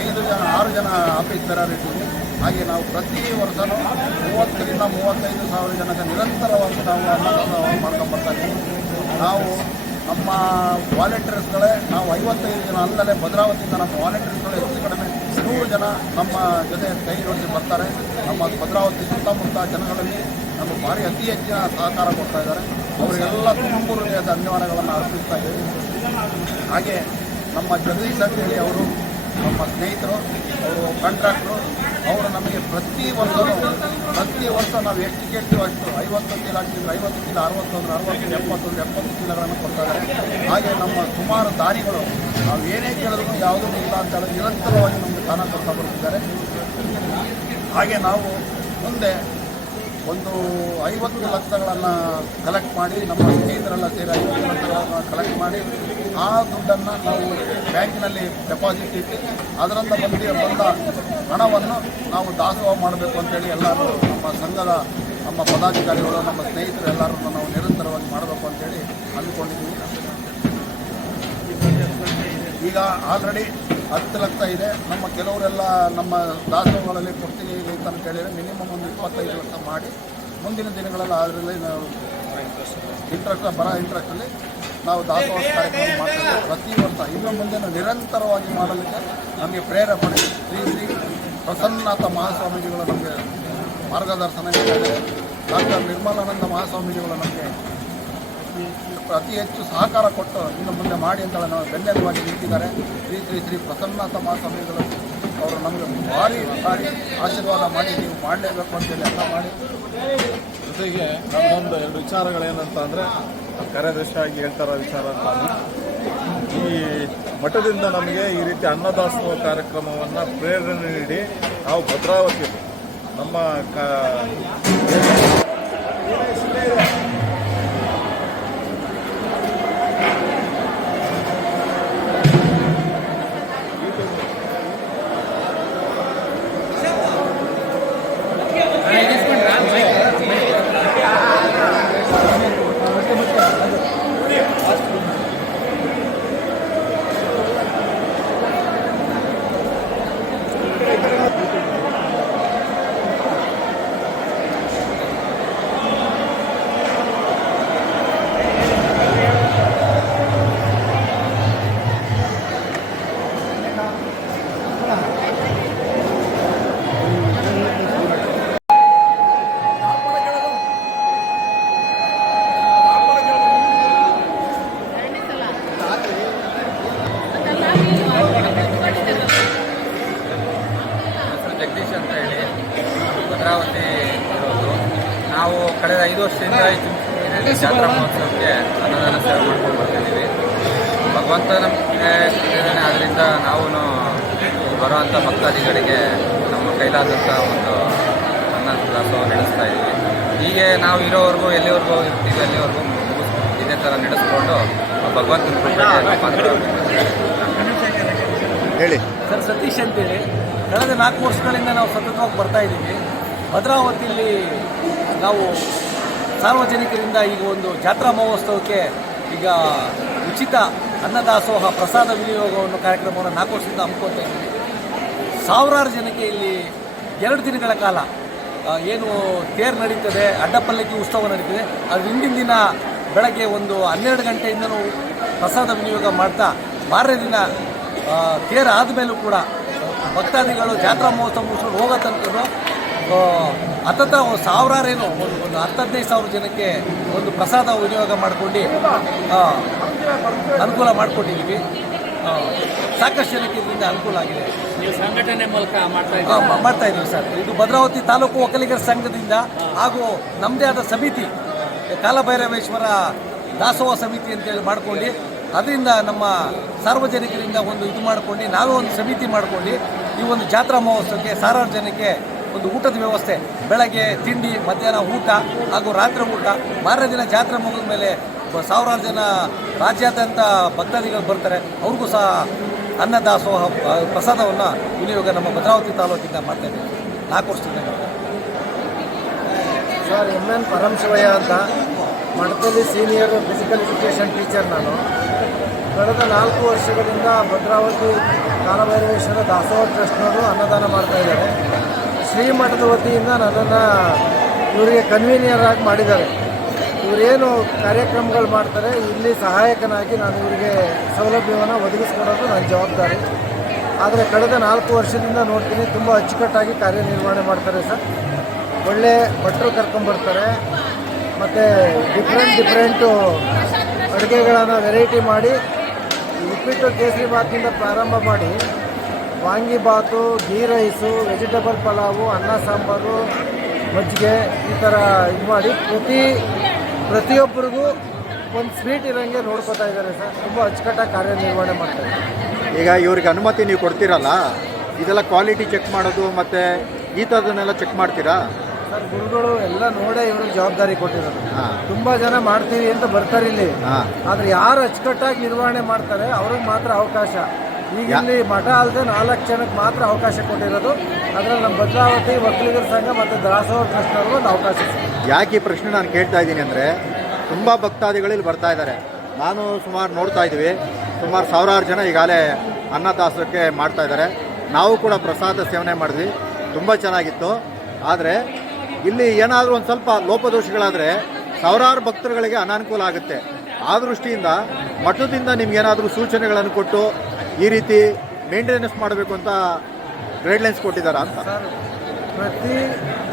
6 ಜನ ಆಫೀಸ್ ಬೇರೆಯಿದ್ದೀವಿ. ಹಾಗೆ ನಾವು ಪ್ರತಿ ವರ್ಷವೂ 30,000 ರಿಂದ 35,000 ಜನಕ್ಕೆ ನಿರಂತರವಾಗಿ ನಾವು ಅನ್ನದಾನ ಮಾಡ್ಕೊಂಡ್ಬರ್ತಾ ಇದ್ದೀವಿ. ನಾವು ನಮ್ಮ ವಾಲಂಟಿಯರ್ಸ್ಗಳೇ ನಾವು 55 ಜನ ಅಲ್ಲದೆ ಭದ್ರಾವತಿಯಿಂದ ನಮ್ಮ ವಾಲಂಟಿಯರ್ಸ್ಗಳು ಹೆಚ್ಚು ಕಡಿಮೆ 100 ಜನ ನಮ್ಮ ಜೊತೆ ಕೈ ಜೋಡಿಸಿ ಬರ್ತಾರೆ. ನಮ್ಮ ಭದ್ರಾವತಿ ಸುತ್ತಮುತ್ತ ಜನಗಳಲ್ಲಿ ನಮ್ಮ ಭಾರಿ ಅತಿ ಹೆಚ್ಚಿನ ಸಹಕಾರ ಕೊಡ್ತಾ ಇದ್ದಾರೆ. ಅವರಿಗೆಲ್ಲ ತುಂಬ ಧನ್ಯವಾದಗಳನ್ನು ಅರ್ಪಿಸ್ತಾ ಇದ್ದೀವಿ. ಹಾಗೆ ನಮ್ಮ ಜಗದೀಶ್ ಅಂತೇಳಿ ಅವರು ನಮ್ಮ ಸ್ನೇಹಿತರು, ಅವರು ಕಾಂಟ್ರಾಕ್ಟ್ರು, ಅವರು ನಮಗೆ ಪ್ರತಿ ವರ್ಷ ನಾವು ಎಷ್ಟು ಕೇಳ್ತೀವೋ ಅಷ್ಟು 50 ಚೀಲ ಹಾಕ್ತಿದ್ರು, 50 ಚೀಲ, 60 ಅಂದ್ರೆ 60, 70 ಚೀಲಗಳನ್ನು ಕೊಡ್ತಾರೆ. ಹಾಗೆ ನಮ್ಮ ಸುಮಾರು ದಾನಿಗಳು ನಾವು ಏನೇ ಕೇಳಿದ್ರು ಯಾವುದೂ ಇಲ್ಲ ಅಂತ ಹೇಳಿ ನಿರಂತರವಾಗಿ ನಮಗೆ ದಾನ ಕೊಡ್ತಾ ಬರ್ತಿದ್ದಾರೆ. ಹಾಗೆ ನಾವು ಮುಂದೆ ಒಂದು 50 ಲಕ್ಷಗಳನ್ನು ಕಲೆಕ್ಟ್ ಮಾಡಿ ನಮ್ಮ ಸ್ನೇಹಿತರೆಲ್ಲ ಸೇರಿ 50 ಲಕ್ಷಗಳನ್ನು ಕಲೆಕ್ಟ್ ಮಾಡಿ ಆ ದುಡ್ಡನ್ನು ನಾವು ಬ್ಯಾಂಕಿನಲ್ಲಿ ಡೆಪಾಸಿಟ್ ಇಟ್ಟು ಅದರಿಂದ ಬಂದ ಹಣವನ್ನು ನಾವು ದಾಸೋಹ ಮಾಡಬೇಕು ಅಂತೇಳಿ ಎಲ್ಲರೂ ನಮ್ಮ ಸಂಘದ ನಮ್ಮ ಪದಾಧಿಕಾರಿಗಳು ನಮ್ಮ ಸ್ನೇಹಿತರು ಎಲ್ಲರೂ ನಾವು ನಿರಂತರವಾಗಿ ಮಾಡಬೇಕು ಅಂತೇಳಿ ಅಂದ್ಕೊಂಡಿದ್ದೀವಿ. ಈಗ ಆಲ್ರೆಡಿ 10 ಲಕ್ಷ ಇದೆ. ನಮ್ಮ ಕೆಲವರೆಲ್ಲ ನಮ್ಮ ದಾಸೋಹಗಳಲ್ಲಿ ಕೊಡ್ತೀನಿ ಅಂತ ಕೇಳಿದರೆ ಮಿನಿಮಮ್ ಒಂದು 25 ಲಕ್ಷ ಮಾಡಿ ಮುಂದಿನ ದಿನಗಳಲ್ಲಿ ಅದರಲ್ಲಿ ನಾವು ಇಂಟ್ರೆಸ್ಟಲ್ಲಿ ನಾವು ದಾಸೋಹ ಕಾರ್ಯಕ್ರಮ ಮಾಡ್ತೇವೆ. ಪ್ರತಿ ವರ್ಷ ಇನ್ನು ಮುಂದೆ ನಿರಂತರವಾಗಿ ಮಾಡಲಿಕ್ಕೆ ನಮಗೆ ಪ್ರೇರೇಪಣೆ ಶ್ರೀ ಪ್ರಸನ್ನನಾಥ ಮಹಾಸ್ವಾಮೀಜಿಗಳು ನಮಗೆ ಮಾರ್ಗದರ್ಶನ ನೀಡಿದ್ದಾರೆ. ಡಾಕ್ಟರ್ ನಿರ್ಮಲಾನಂದ ಮಹಾಸ್ವಾಮೀಜಿಗಳು ನಮಗೆ ಅತಿ ಹೆಚ್ಚು ಸಹಕಾರ ಕೊಟ್ಟು ಇನ್ನು ಮುಂದೆ ಮಾಡಿ ಅಂತ ನಾವು ಬೆನ್ನೆಲುವಾಗಿ ನಿಂತಿದ್ದಾರೆ. ಶ್ರೀ ಪ್ರಸನ್ನನಾಥ ಮಹಾಸ್ವಾಮಿಗಳು ಅವರು ನಮಗೆ ಭಾರಿ ಆಶೀರ್ವಾದ ಮಾಡಿ ನೀವು ಮಾಡಲೇಬೇಕು ಅಂತೇಳಿ ಎಲ್ಲ ಮಾಡಿ. ಜೊತೆಗೆ ನಮ್ಮದೊಂದು 2 ವಿಚಾರಗಳೇನಂತ ಅಂದರೆ ಕಾರ್ಯದರ್ಶಿಯಾಗಿ ಹೇಳ್ತಾರ ವಿಚಾರ ಅಂತ, ಈ ಮಠದಿಂದ ನಮಗೆ ಈ ರೀತಿ ಅನ್ನದಾಸೋಹ ಕಾರ್ಯಕ್ರಮವನ್ನು ಪ್ರೇರಣೆ ನೀಡಿ ನಾವು ಭದ್ರಾವತಿಯಲ್ಲಿ ನಮ್ಮ ಜಗದೀಶ್ ಅಂತ ಹೇಳಿ ಭದ್ರಾವತಿ ಇರೋದು. ನಾವು ಕಳೆದ 5 ವರ್ಷದಿಂದ ಈ ಜಾತ್ರಾ ಮಹೋತ್ಸವಕ್ಕೆ ಅನ್ನದಾನ ಸೇವೆ ಮಾಡ್ಕೊಂಡು ಬರ್ತಿದ್ದೀವಿ. ಭಗವಂತ ನಮಗೆ ಇದ್ದಾನೆ, ಅದರಿಂದ ನಾವು ಬರುವಂಥ ಭಕ್ತಾದಿಗಳಿಗೆ ನಮ್ಮ ಕೈಲಾದಂಥ ಒಂದು ಅನ್ನದಾಸೋಹ ನಡೆಸ್ತಾ ಇದ್ದೀವಿ. ಹೀಗೆ ನಾವು ಇರೋವರೆಗೂ ಎಲ್ಲಿವರೆಗೂ ಇರ್ತೀವಿ ಅಲ್ಲಿವರೆಗೂ ಇದೇ ಥರ ನಡೆಸ್ಕೊಂಡು ಭಗವಂತನ ಹೇಳಿ ಸರ್. ಸತೀಶ್ ಅಂತೇಳಿ ಕಳೆದ 4 ವರ್ಷಗಳಿಂದ ನಾವು ಸತತವಾಗಿ ಬರ್ತಾ ಇದ್ದೀವಿ. ಭದ್ರಾವತಿಯಲ್ಲಿ ನಾವು ಸಾರ್ವಜನಿಕರಿಂದ ಈಗ ಒಂದು ಜಾತ್ರಾ ಮಹೋತ್ಸವಕ್ಕೆ ಈಗ ಉಚಿತ ಅನ್ನದಾಸೋಹ ಪ್ರಸಾದ ವಿನಿಯೋಗವನ್ನು ಕಾರ್ಯಕ್ರಮವನ್ನು 4 ವರ್ಷದಿಂದ ಹಮ್ಮಿಕೊಳ್ತಾ ಇದ್ದೀವಿ. ಸಾವಿರಾರು ಜನಕ್ಕೆ ಇಲ್ಲಿ 2 ದಿನಗಳ ಕಾಲ ಏನು ತೇರು ನಡೀತದೆ, ಅಡ್ಡಪಲ್ಲಕ್ಕಿ ಉತ್ಸವ ನಡೀತದೆ, ಅದು ಹಿಂದಿನ ದಿನ ಬೆಳಗ್ಗೆ ಒಂದು 12 ಗಂಟೆಯಿಂದನೂ ಪ್ರಸಾದ ವಿನಿಯೋಗ ಮಾಡ್ತಾ ಮಾರನೇ ದಿನ ತೇರು ಆದಮೇಲೂ ಕೂಡ ಭಕ್ತಾದಿಗಳು ಜಾತ್ರಾ ಮಹೋತ್ಸವ ಮುಗಿಸ್ಕೊಂಡು ಹೋಗೋ ತನಕ ಹತ್ತತ್ರ ಸಾವಿರಾರೇನು ಒಂದು 10-15 ಜನಕ್ಕೆ ಒಂದು ಪ್ರಸಾದ ವಿನಿಯೋಗ ಮಾಡ್ಕೊಂಡು ಅನುಕೂಲ ಮಾಡಿಕೊಟ್ಟಿದ್ದೀವಿ. ಸಾಕಷ್ಟು ಜನಕ್ಕೆ ಇದರಿಂದ ಅನುಕೂಲ ಆಗಿದೆ. ಸಂಘಟನೆ ಮೂಲಕ ಮಾಡ್ತಾ ಇದ್ದೀವಿ ಸರ್. ಇದು ಭದ್ರಾವತಿ ತಾಲೂಕು ಒಕ್ಕಲಿಗರ ಸಂಘದಿಂದ ಹಾಗೂ ನಮ್ಮದೇ ಆದ ಸಮಿತಿ ಕಾಲಭೈರವೇಶ್ವರ ದಾಸೋಹ ಸಮಿತಿ ಅಂತೇಳಿ ಮಾಡ್ಕೊಂಡು ಅದರಿಂದ ನಮ್ಮ ಸಾರ್ವಜನಿಕರಿಂದ ಒಂದು ಇದು ಮಾಡ್ಕೊಂಡು ನಾವೇ ಒಂದು ಸಮಿತಿ ಮಾಡ್ಕೊಂಡು ಈ ಒಂದು ಜಾತ್ರಾ ಮಹೋತ್ಸವಕ್ಕೆ ಸಾವಿರಾರು ಜನಕ್ಕೆ ಒಂದು ಊಟದ ವ್ಯವಸ್ಥೆ, ಬೆಳಗ್ಗೆ ತಿಂಡಿ, ಮಧ್ಯಾಹ್ನ ಊಟ ಹಾಗೂ ರಾತ್ರಿ ಊಟ, ಮಾರನೇ ದಿನ ಜಾತ್ರೆ ಮುಗಿದ ಮೇಲೆ ಸಾವಿರಾರು ಜನ ರಾಜ್ಯಾದ್ಯಂತ ಭಕ್ತಾದಿಗಳು ಬರ್ತಾರೆ, ಅವ್ರಿಗೂ ಸಹ ಅನ್ನದಾಸೋಹ ಪ್ರಸಾದವನ್ನು ವಿನಿಯೋಗ ನಮ್ಮ ಭದ್ರಾವತಿ ತಾಲೂಕಿಂದ ಮಾಡ್ತಾ ಇದ್ದೀವಿ 4 ವರ್ಷದಿಂದ. ಸರ್, MN ಪರಮಶಿವಯ್ಯ ಅಂತ, ಮಠದಲ್ಲಿ ಸೀನಿಯರ್ ಫಿಸಿಕಲ್ ಎಜುಕೇಷನ್ ಟೀಚರ್ ನಾನು. ಕಳೆದ 4 ವರ್ಷಗಳಿಂದ ಭದ್ರಾವತಿ ಕಾಲಭೈರವೇಶ್ವರ ದಾಸೋಹ ಟ್ರಸ್ಟ್ನವರು ಅನ್ನದಾನ ಮಾಡ್ತಾಯಿದ್ದಾರೆ. ಶ್ರೀಮಠದ ವತಿಯಿಂದ ನನ್ನನ್ನು ಇವರಿಗೆ ಕನ್ವೀನಿಯರ್ ಆಗಿ ಮಾಡಿದ್ದಾರೆ. ಇವರೇನು ಕಾರ್ಯಕ್ರಮಗಳು ಮಾಡ್ತಾರೆ ಇಲ್ಲಿ ಸಹಾಯಕನಾಗಿ ನಾನು ಇವರಿಗೆ ಸೌಲಭ್ಯವನ್ನು ಒದಗಿಸ್ಕೊಡೋದು ನನ್ನ ಜವಾಬ್ದಾರಿ. ಆದರೆ ಕಳೆದ 4 ವರ್ಷದಿಂದ ನೋಡ್ತೀನಿ ತುಂಬ ಅಚ್ಚುಕಟ್ಟಾಗಿ ಕಾರ್ಯನಿರ್ವಹಣೆ ಮಾಡ್ತಾರೆ ಸರ್. ಒಳ್ಳೆ ಭಟ್ರು ಕರ್ಕೊಂಬರ್ತಾರೆ, ಮತ್ತು ಡಿಫ್ರೆಂಟು ಅಡುಗೆಗಳನ್ನು ವೆರೈಟಿ ಮಾಡಿ, ಉಪ್ಪಿಟ್ಟು ಕೇಸರಿ ಬಾತಿಂದ ಪ್ರಾರಂಭ ಮಾಡಿ ವಾಂಗಿಬಾತು, ಗೀ ರೈಸು, ವೆಜಿಟೇಬಲ್ ಪಲಾವು, ಅನ್ನ ಸಾಂಬಾರು, ಮಜ್ಜಿಗೆ ಈ ಥರ ಇದು ಮಾಡಿ ಪ್ರತಿಯೊಬ್ಬರಿಗೂ ಒಂದು ಸ್ವೀಟ್ ಇರೋಂಗೆ ನೋಡ್ಕೋತಾ ಇದ್ದಾರೆ ಸರ್. ತುಂಬ ಅಚ್ಚುಕಟ್ಟಾಗಿ ಕಾರ್ಯನಿರ್ವಹಣೆ ಮಾಡ್ತಾರೆ. ಈಗ ಇವ್ರಿಗೆ ಅನುಮತಿ ನೀವು ಕೊಡ್ತೀರಲ್ಲ, ಇದೆಲ್ಲ ಕ್ವಾಲಿಟಿ ಚೆಕ್ ಮಾಡೋದು ಮತ್ತು ಈ ಥರದನ್ನೆಲ್ಲ ಚೆಕ್ ಮಾಡ್ತೀರಾ ಸರ್? ಗುರುಗಳು ಎಲ್ಲ ನೋಡೇ ಇವ್ರಿಗೆ ಜವಾಬ್ದಾರಿ ಕೊಟ್ಟಿರೋದು. ತುಂಬ ಜನ ಮಾಡ್ತೀವಿ ಅಂತ ಬರ್ತಾರೆ ಇಲ್ಲಿ, ಆದರೆ ಯಾರು ಅಚ್ಚುಕಟ್ಟಾಗಿ ನಿರ್ವಹಣೆ ಮಾಡ್ತಾರೆ ಅವ್ರಿಗೆ ಮಾತ್ರ ಅವಕಾಶ. ಈಗ ಇಲ್ಲಿ ಮಠ ಅಲ್ಲದೆ 4 ಜನಕ್ಕೆ ಮಾತ್ರ ಅವಕಾಶ ಕೊಟ್ಟಿರೋದು. ಅದರಲ್ಲಿ ನಮ್ಮ ಭದ್ರಾವತಿ ಒಕ್ಕಲಿಗರ ಸಂಘ ಮತ್ತು ದಾಸೋಹ ಟ್ರಸ್ಟ್ನವ್ರಿಗೂ ಒಂದು ಅವಕಾಶ. ಯಾಕೆ ಈ ಪ್ರಶ್ನೆ ನಾನು ಕೇಳ್ತಾ ಇದ್ದೀನಿ ಅಂದರೆ, ತುಂಬ ಭಕ್ತಾದಿಗಳು ಇಲ್ಲಿ ಬರ್ತಾ ಇದ್ದಾರೆ, ನಾನು ಸುಮಾರು ನೋಡ್ತಾ ಇದ್ದೀವಿ, ಸುಮಾರು ಸಾವಿರಾರು ಜನ ಈಗಾಗಲೇ ಅನ್ನದಾಸೋಹಕ್ಕೆ ಮಾಡ್ತಾ ಇದ್ದಾರೆ. ನಾವು ಕೂಡ ಪ್ರಸಾದ ಸೇವನೆ ಮಾಡಿದ್ವಿ, ತುಂಬ ಚೆನ್ನಾಗಿತ್ತು. ಆದರೆ ಇಲ್ಲಿ ಏನಾದರೂ ಒಂದು ಸ್ವಲ್ಪ ಲೋಪದೋಷಗಳಾದರೆ ಸಾವಿರಾರು ಭಕ್ತರುಗಳಿಗೆ ಅನಾನುಕೂಲ ಆಗುತ್ತೆ. ಆ ದೃಷ್ಟಿಯಿಂದ ಮಠದಿಂದ ನಿಮ್ಗೇನಾದರೂ ಸೂಚನೆಗಳನ್ನು ಕೊಟ್ಟು ಈ ರೀತಿ ಮೇಂಟೆನೆನ್ಸ್ ಮಾಡಬೇಕು ಅಂತ ಗೈಡ್ಲೈನ್ಸ್ ಕೊಟ್ಟಿದ್ದಾರಾ ಅಂತ? ಪ್ರತಿ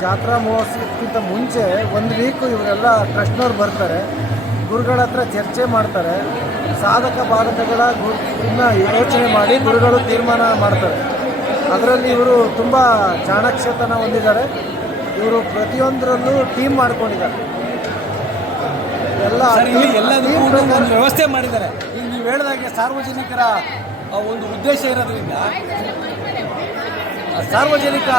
ಜಾತ್ರಾ ಮಹೋತ್ಸವಕ್ಕಿಂತ ಮುಂಚೆ 1 ವೀಕು ಇವರೆಲ್ಲ ಟ್ರಸ್ಟ್ನವ್ರು ಬರ್ತಾರೆ, ಗುರುಗಳ ಹತ್ರ ಚರ್ಚೆ ಮಾಡ್ತಾರೆ, ಸಾಧಕ ಬಾಧಕಗಳ ಯೋಚನೆ ಮಾಡಿ ಗುರುಗಳು ತೀರ್ಮಾನ ಮಾಡ್ತಾರೆ. ಅದರಲ್ಲಿ ಇವರು ತುಂಬ ಚಾಣಾಕ್ಷತನ ಹೊಂದಿದ್ದಾರೆ. ಇವರು ಪ್ರತಿಯೊಂದರಲ್ಲೂ ಟೀಮ್ ಮಾಡ್ಕೊಂಡಿದ್ದಾರೆ. ಎಲ್ಲದಕ್ಕೂ ಒಂದು ವ್ಯವಸ್ಥೆ ಮಾಡಿದ್ದಾರೆ. ಈಗ ನೀವು ಹೇಳಿದಾಗೆ ಸಾರ್ವಜನಿಕರ ಒಂದು ಉದ್ದೇಶ ಇರೋದ್ರಿಂದ ಸಾರ್ವಜನಿಕ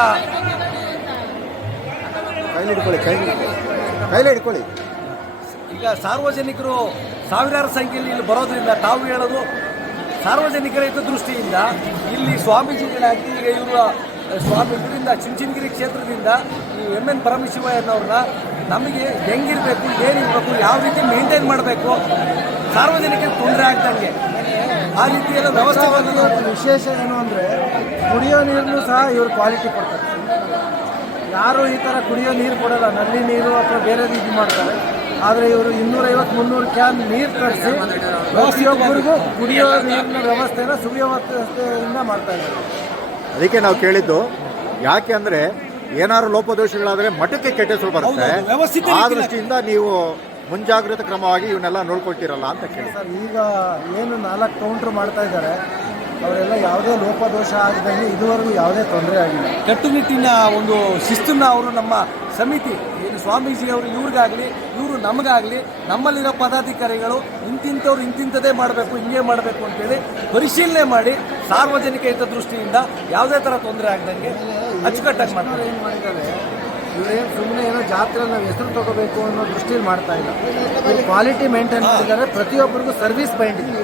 ಕೈಲಿ ಹಿಡ್ಕೊಳ್ಳಿ. ಈಗ ಸಾರ್ವಜನಿಕರು ಸಾವಿರಾರು ಸಂಖ್ಯೆಯಲ್ಲಿ ಇಲ್ಲಿ ಬರೋದ್ರಿಂದ ತಾವು ಹೇಳೋದು ಸಾರ್ವಜನಿಕರ ಹಿತದೃಷ್ಟಿಯಿಂದ ಇಲ್ಲಿ ಸ್ವಾಮೀಜಿಗಳಾಗಿ ಈಗ ಇವರ ಇದರಿಂದ ಚುಂಚನಗಿರಿ ಕ್ಷೇತ್ರದಿಂದ ಈ MN ಪರಮಶಿವಯ್ಯನವ್ರನ್ನ ನಮಗೆ ಹೆಂಗಿರಬೇಕು, ಏನಿರಬೇಕು, ಯಾವ ರೀತಿ ಮೇಂಟೈನ್ ಮಾಡಬೇಕು, ಸಾರ್ವಜನಿಕರಿಗೆ ತೊಂದರೆ ಆಗ್ದಂಗೆ ಆ ರೀತಿಯೆಲ್ಲ ವ್ಯವಸ್ಥೆಗಳನ್ನು. ವಿಶೇಷ ಏನು ಅಂದರೆ ಕುಡಿಯೋ ನೀರನ್ನು ಸಹ ಇವರು ಕ್ವಾಲಿಟಿ ಕೊಡ್ತಾರೆ. ಯಾರು ಈ ಥರ ಕುಡಿಯೋ ನೀರು ಕೊಡೋಲ್ಲ, ನಲ್ಲಿ ನೀರು ಅಥವಾ ಬೇರೆ ರೀತಿ ಮಾಡ್ತಾರೆ. ಆದರೆ ಇವರು 250-300 ಕ್ಯಾನ್ ನೀರು ತರಿಸಿ ಪ್ರತಿಯೊಬ್ಬರಿಗೂ ಕುಡಿಯೋ ನೀರಿನ ವ್ಯವಸ್ಥೆನ ಸುವ್ಯವಸ್ಥೆಯಿಂದ ಮಾಡ್ತಾ ಇದ್ದಾರೆ. ಅದಕ್ಕೆ ನಾವು ಕೇಳಿದ್ದು ಯಾಕೆ ಅಂದರೆ ಏನಾದ್ರು ಲೋಪದೋಷಗಳಾದರೆ ಮಠಕ್ಕೆ ಕೆಟ್ಟ ಹೆಸರು ಬರುತ್ತೆ. ಆ ದೃಷ್ಟಿಯಿಂದ ನೀವು ಮುಂಜಾಗ್ರತಾ ಕ್ರಮವಾಗಿ ಇವನ್ನೆಲ್ಲ ನೋಡ್ಕೊಳ್ತೀರಲ್ಲ ಅಂತ ಕೇಳಿ. ಸರ್, ಈಗ ಏನು 4 ಕೌಂಟ್ರ್ ಮಾಡ್ತಾ ಇದ್ದಾರೆ ಅವರೆಲ್ಲ ಯಾವುದೇ ಲೋಪದೋಷ ಆಗದಂಗೆ ಇದುವರೆಗೂ ಯಾವುದೇ ತೊಂದರೆ ಆಗಿಲ್ಲ. ಕಟ್ಟುನಿಟ್ಟಿನ ಒಂದು ಶಿಸ್ತನ್ನು ಅವರು ನಮ್ಮ ಸಮಿತಿ ಏನು ಸ್ವಾಮೀಜಿಯವರು ಇವ್ರಿಗಾಗಲಿ ಇವರು ನಮಗಾಗಲಿ ನಮ್ಮಲ್ಲಿರೋ ಪದಾಧಿಕಾರಿಗಳು ಇಂತಿಂಥವ್ರು ಇಂತಿಂಥದ್ದೇ ಮಾಡಬೇಕು, ಹಿಂಗೆ ಮಾಡಬೇಕು ಅಂತೇಳಿ ಪರಿಶೀಲನೆ ಮಾಡಿ ಸಾರ್ವಜನಿಕ ಹಿತದೃಷ್ಟಿಯಿಂದ ಯಾವುದೇ ಥರ ತೊಂದರೆ ಆಗದಂಗೆ ಅಚ್ಚುಕಟ್ಟಾಗಿ ಮಾಡ್ತಾರೆ. ಏನು ಮಾಡಿದ್ದಾರೆ ಇವರೇನು ಸುಮ್ಮನೆ ಏನೋ ಜಾತ್ರೆಯಲ್ಲಿ ನಾವು ಹೆಸರು ತಗೋಬೇಕು ಅನ್ನೋ ದೃಷ್ಟಿಯಲ್ಲಿ ಮಾಡ್ತಾ ಇಲ್ಲ. ಇವರು ಕ್ವಾಲಿಟಿ ಮೇಂಟೈನ್ ಮಾಡಿದ್ದಾರೆ. ಪ್ರತಿಯೊಬ್ಬರಿಗೂ ಸರ್ವಿಸ್ ಮೈಂಡ್ ಇದೆ.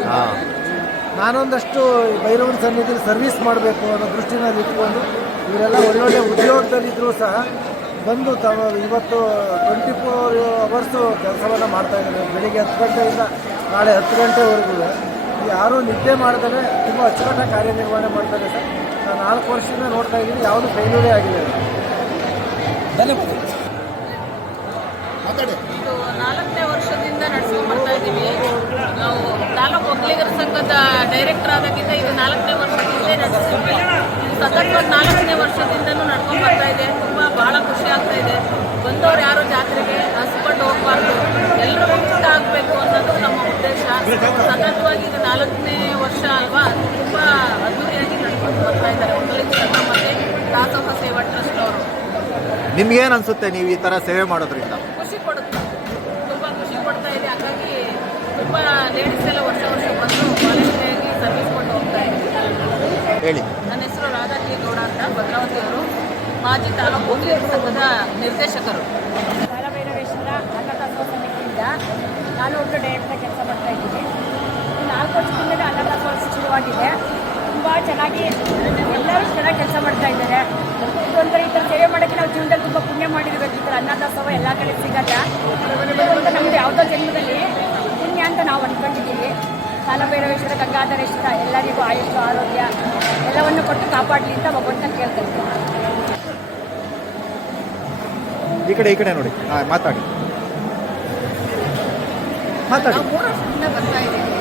ನಾನೊಂದಷ್ಟು ಭೈರವನ ಸನ್ನಿಧಿಯಲ್ಲಿ ಸರ್ವಿಸ್ ಮಾಡಬೇಕು ಅನ್ನೋ ದೃಷ್ಟಿನಲ್ಲಿ ಇಟ್ಕೊಂಡು ಇವರೆಲ್ಲ ಒಳ್ಳೊಳ್ಳೆ ಉದ್ಯೋಗದಲ್ಲಿದ್ದರೂ ಸಹ ಬಂದು ಇವತ್ತು 24 ಅವರ್ಸು ಕೆಲಸವನ್ನು ಮಾಡ್ತಾಯಿದ್ದಾರೆ. ಬೆಳಿಗ್ಗೆ 10 ಗಂಟೆಯಿಂದ ನಾಳೆ 10 ಗಂಟೆವರೆಗೂ ಯಾರೂ ನಿದ್ದೆ ಮಾಡಿದರೆ ತುಂಬ ಅಚ್ಚುಕಟ್ಟಾಗಿ ಕಾರ್ಯನಿರ್ವಹಣೆ ಮಾಡ್ತಾರೆ ಸರ್. ನಾನು 4 ವರ್ಷದಿಂದ ನೋಡ್ತಾ ಇದ್ದೀನಿ, ಯಾವುದೂ ಫೇಲ್ಯೂರೇ ಆಗಿಲ್ಲ. ಇದು 4ನೇ ವರ್ಷದಿಂದ ನಡ್ಸ್ಕೊಂಡು ಬರ್ತಾ ಇದ್ದೀವಿ. ನಾವು ತಾಲೂಕು ಒಕ್ಕಲಿಗರ ಸಂಘದ ಡೈರೆಕ್ಟರ್ ಆದಾಗಿಂದ ಇದು 4ನೇ ವರ್ಷದಿಂದಲೇ ನಡೆಸ್ತೀವಿ. ಸತತವಾಗಿ 4ನೇ ವರ್ಷದಿಂದನೂ ನಡ್ಕೊಂಡು ಬರ್ತಾ ಇದೆ. ಬಹಳ ಖುಷಿ ಆಗ್ತಾ ಇದೆ. ಬಂದವರು ಯಾರು ಜಾತ್ರೆಗೆ ಹಸ್ಕೊಂಡು ಹೋಗಬಾರ್ದು, ಎಲ್ಲರೂ ಊಟ ಆಗಬೇಕು ಅನ್ನೋದು ನಮ್ಮ ಉದ್ದೇಶ. ಸತತವಾಗಿ ಇದು 4ನೇ ವರ್ಷ ಅಲ್ವಾ, ತುಂಬ ಅದ್ದೂರಿಯಾಗಿ ನಡ್ಕೊಂಡು ಬರ್ತಾ ಇದ್ದಾರೆ ಒಕ್ಕಲಿಗರ ಸಂಘ ಮತ್ತು ದಾಸೋಹ ಸೇವಾ ಟ್ರಸ್ಟ್ ಅವರು. ನಿಮ್ಗೇನು ಅನ್ಸುತ್ತೆ ನೀವು ಈ ಥರ ಸೇವೆ ಮಾಡೋದ್ರಿಂದ? ಖುಷಿ ಕೊಡುತ್ತೆ, ತುಂಬ ಖುಷಿ ಕೊಡ್ತಾ ಇದೆ. ಹಾಗಾಗಿ ತುಂಬ ಲೇಡೀಸ್ ಎಲ್ಲ ವರ್ಷ ಬಂದು ವಾಲಂಟಿಯರಾಗಿ ಸರ್ವಿಸ್ ಕೊಟ್ಟು ಹೋಗ್ತಾ ಇದ್ದೀವಿ. ಹೇಳಿ. ನನ್ನ ಹೆಸರು ರಾಧಾಕಿ ಗೌಡ ಅಂತ, ಭದ್ರಾವತಿಯವರು, ಮಾಜಿ ತಾಲೂಕು ಒಕ್ಕಲಿಗರ ಸಂಘದ ನಿರ್ದೇಶಕರು. ಕಾಲಭೈರವೇಶ್ವರ ಅನ್ನದಾಸೋಹ ಸಮಿತಿಯಿಂದ ನಾನು ಒಟ್ಟು ಡೈರೆಕ್ಟಾಗಿ ಕೆಲಸ ಮಾಡ್ತಾ ಇದ್ದೀನಿ. 4 ವರ್ಷದಿಂದಲೇ ಅನ್ನದಾಸೋಹ ಶುರುವಾಗಿದೆ. ತುಂಬ ಚೆನ್ನಾಗಿ ಎಲ್ಲರೂ ಚೆನ್ನಾಗಿ ಕೆಲಸ ಮಾಡ್ತಾ ಇದ್ದಾರೆ. ಇದೊಂಥರ ಈ ಥರ ಸೇವೆ ಮಾಡೋಕ್ಕೆ ನಾವು ಜೀವನದಲ್ಲಿ ತುಂಬ ಪುಣ್ಯ ಮಾಡಿರಬೇಕು. ಈ ಥರ ಅನ್ನದಾಸೋಹ ಎಲ್ಲ ಕಡೆ ಸಿಗಲ್ಲ. ನಮ್ಮದು ಯಾವುದೋ ಜನ್ಮದಲ್ಲಿ ಪುಣ್ಯ ಅಂತ ನಾವು ಅಂದ್ಕೊಂಡಿದ್ದೀವಿ. ಕಾಲಭೈರವೇಶ್ವರ, ಗಂಗಾಧರೇಶ್ವರ ಎಲ್ಲರಿಗೂ ಆಯುಷ್ಯ, ಆರೋಗ್ಯ ಎಲ್ಲವನ್ನು ಕೊಟ್ಟು ಕಾಪಾಡಲಿ ಅಂತ ಭಗವಂತನ ಕೇಳ್ತಾ ಇದ್ದೀವಿ. ಈ ಕಡೆ ನೋಡಿ. ಮಾತಾಡಿ. 3 ವರ್ಷದಿಂದ ಬರ್ತಾ ಇದ್ದೀವಿ.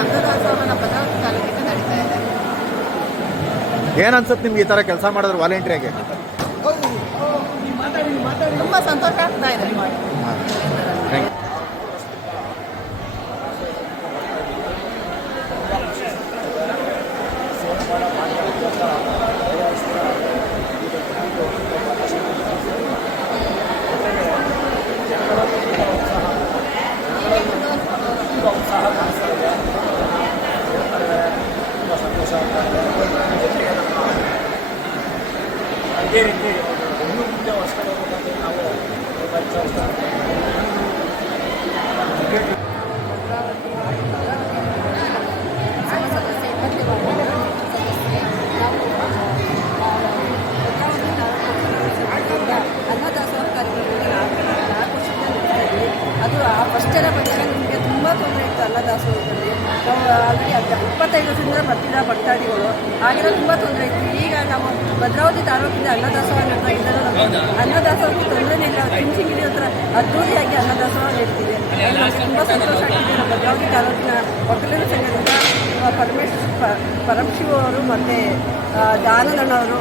ಅನ್ನದಾಸೋಹನ ಭದ್ರಾವತಿ ತಾಲೂಕಿಂದ ನಡೀತಾ ಇದೆ. ಏನು ಅನ್ಸುತ್ತೆ ನಿಮ್ಗೆ ಈ ಥರ ಕೆಲಸ ಮಾಡಿದ್ರೆ ವಾಲಂಟಿಯರ್ಗೆ? ತುಂಬ ಸಂತೋಷ ಆಗ್ತಾ ಇದೆ. ಅದೇ ರೀತಿ ಇನ್ನೂ ಮುಂದೆ ವರ್ಷಗಳು ನಾವು ಅನ್ನದಾಸೋಹ ಕಾರ್ಯಕ್ರಮದಲ್ಲಿ 4 ವರ್ಷದಿಂದ ಅದು ಫಸ್ಟ್ ಜನ ಬಂದಾಗ ನಿಮಗೆ ತುಂಬ ಆಗಿರೋ ತುಂಬ ತೊಂದರೆ ಇತ್ತು. ಈಗ ನಮ್ಮ ಭದ್ರಾವತಿ ತಾಲೂಕಿಂದ ಅನ್ನದಾಸೋಹ ನಡ್ತಾ ಇದ್ದರೂ ನಮಗೆ ಅನ್ನದಾಸೋಹಕ್ಕೆ ತೊಂದರೆ ಇಲ್ಲ. ಚಿಂಚಿಗಿರಿ ಹತ್ರ ಅದ್ದೂರಿಯಾಗಿ ಅನ್ನದಾಸೋಹ ನಡೀತಿದೆ. ನಮಗೆ ತುಂಬ ಸಂತೋಷ ಆಗ್ತಿದೆ. ನಮ್ಮ ಭದ್ರಾವತಿ ತಾಲೂಕಿನ ಒಕ್ಕಲಿಗರ ಸಂಘದಿಂದ ಪರಮಶಿವ ಅವರು ಮತ್ತು ದಾನಣ್ಣನವರು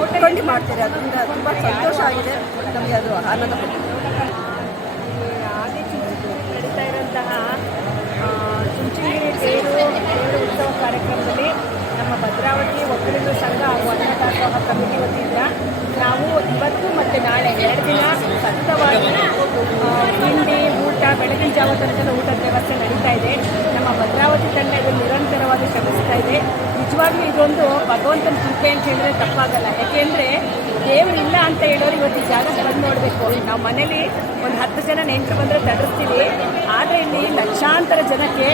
ಒಟ್ಕೊಂಡು ಮಾಡ್ತಾರೆ. ಅದರಿಂದ ತುಂಬ ಸಂತೋಷ ಆಗಿದೆ ನಮಗೆ. ಅದು ಆನಂದ ಪಡ್ತೀವಿ. ಆದಿ ಚುಂಚನಗಿರಿ ನಡೀತಾ ಇರೋಂತಹ ಚುಂಚನಗಿರಿ ತೇರು ಉತ್ಸವ ಕಾರ್ಯಕ್ರಮದಲ್ಲಿ ನಮ್ಮ ಭದ್ರಾವತಿ ಒಕ್ಕಲಿಗರ ಸಂಘ ಹಾಗೂ ಅನ್ನದಾಸೋಹ ಕಮಿಟಿ ವತಿಯಿಂದ ನಾವು ಇವತ್ತು ಮತ್ತು ನಾಳೆ 2 ದಿನ ಸತತವಾಗಿ ತಿಂಡಿ ಊಟ ಬೆಳಗಿನ ಜಾವ ತನಕ ಊಟದ ವ್ಯವಸ್ಥೆ ನಡೀತಾ ಇದೆ. ನಮ್ಮ ಭದ್ರಾವತಿ ತಂಡ ಇದು ನಿರಂತರವಾಗಿ ಶ್ರಮಿಸ್ತಾ ಇದೆ. ನಿಜವಾಗ್ಲೂ ಇದೊಂದು ಭಗವಂತನ ಕೃಪೆ ಅಂತ ಹೇಳಿದ್ರೆ ತಪ್ಪಾಗಲ್ಲ. ಯಾಕೆಂದರೆ ದೇವರು ಇಲ್ಲ ಅಂತ ಹೇಳೋರು ಇವತ್ತು ಈ ಜಾಗಕ್ಕೆ ಬಂದು ನೋಡಬೇಕು. ನಾವು ಮನೇಲಿ ಒಂದು 10 ಜನ ನೆಂಟರು ಬಂದರೆ ತಡೆಸ್ತೀವಿ. ಆದರೆ ಇಲ್ಲಿ ಲಕ್ಷಾಂತರ ಜನಕ್ಕೆ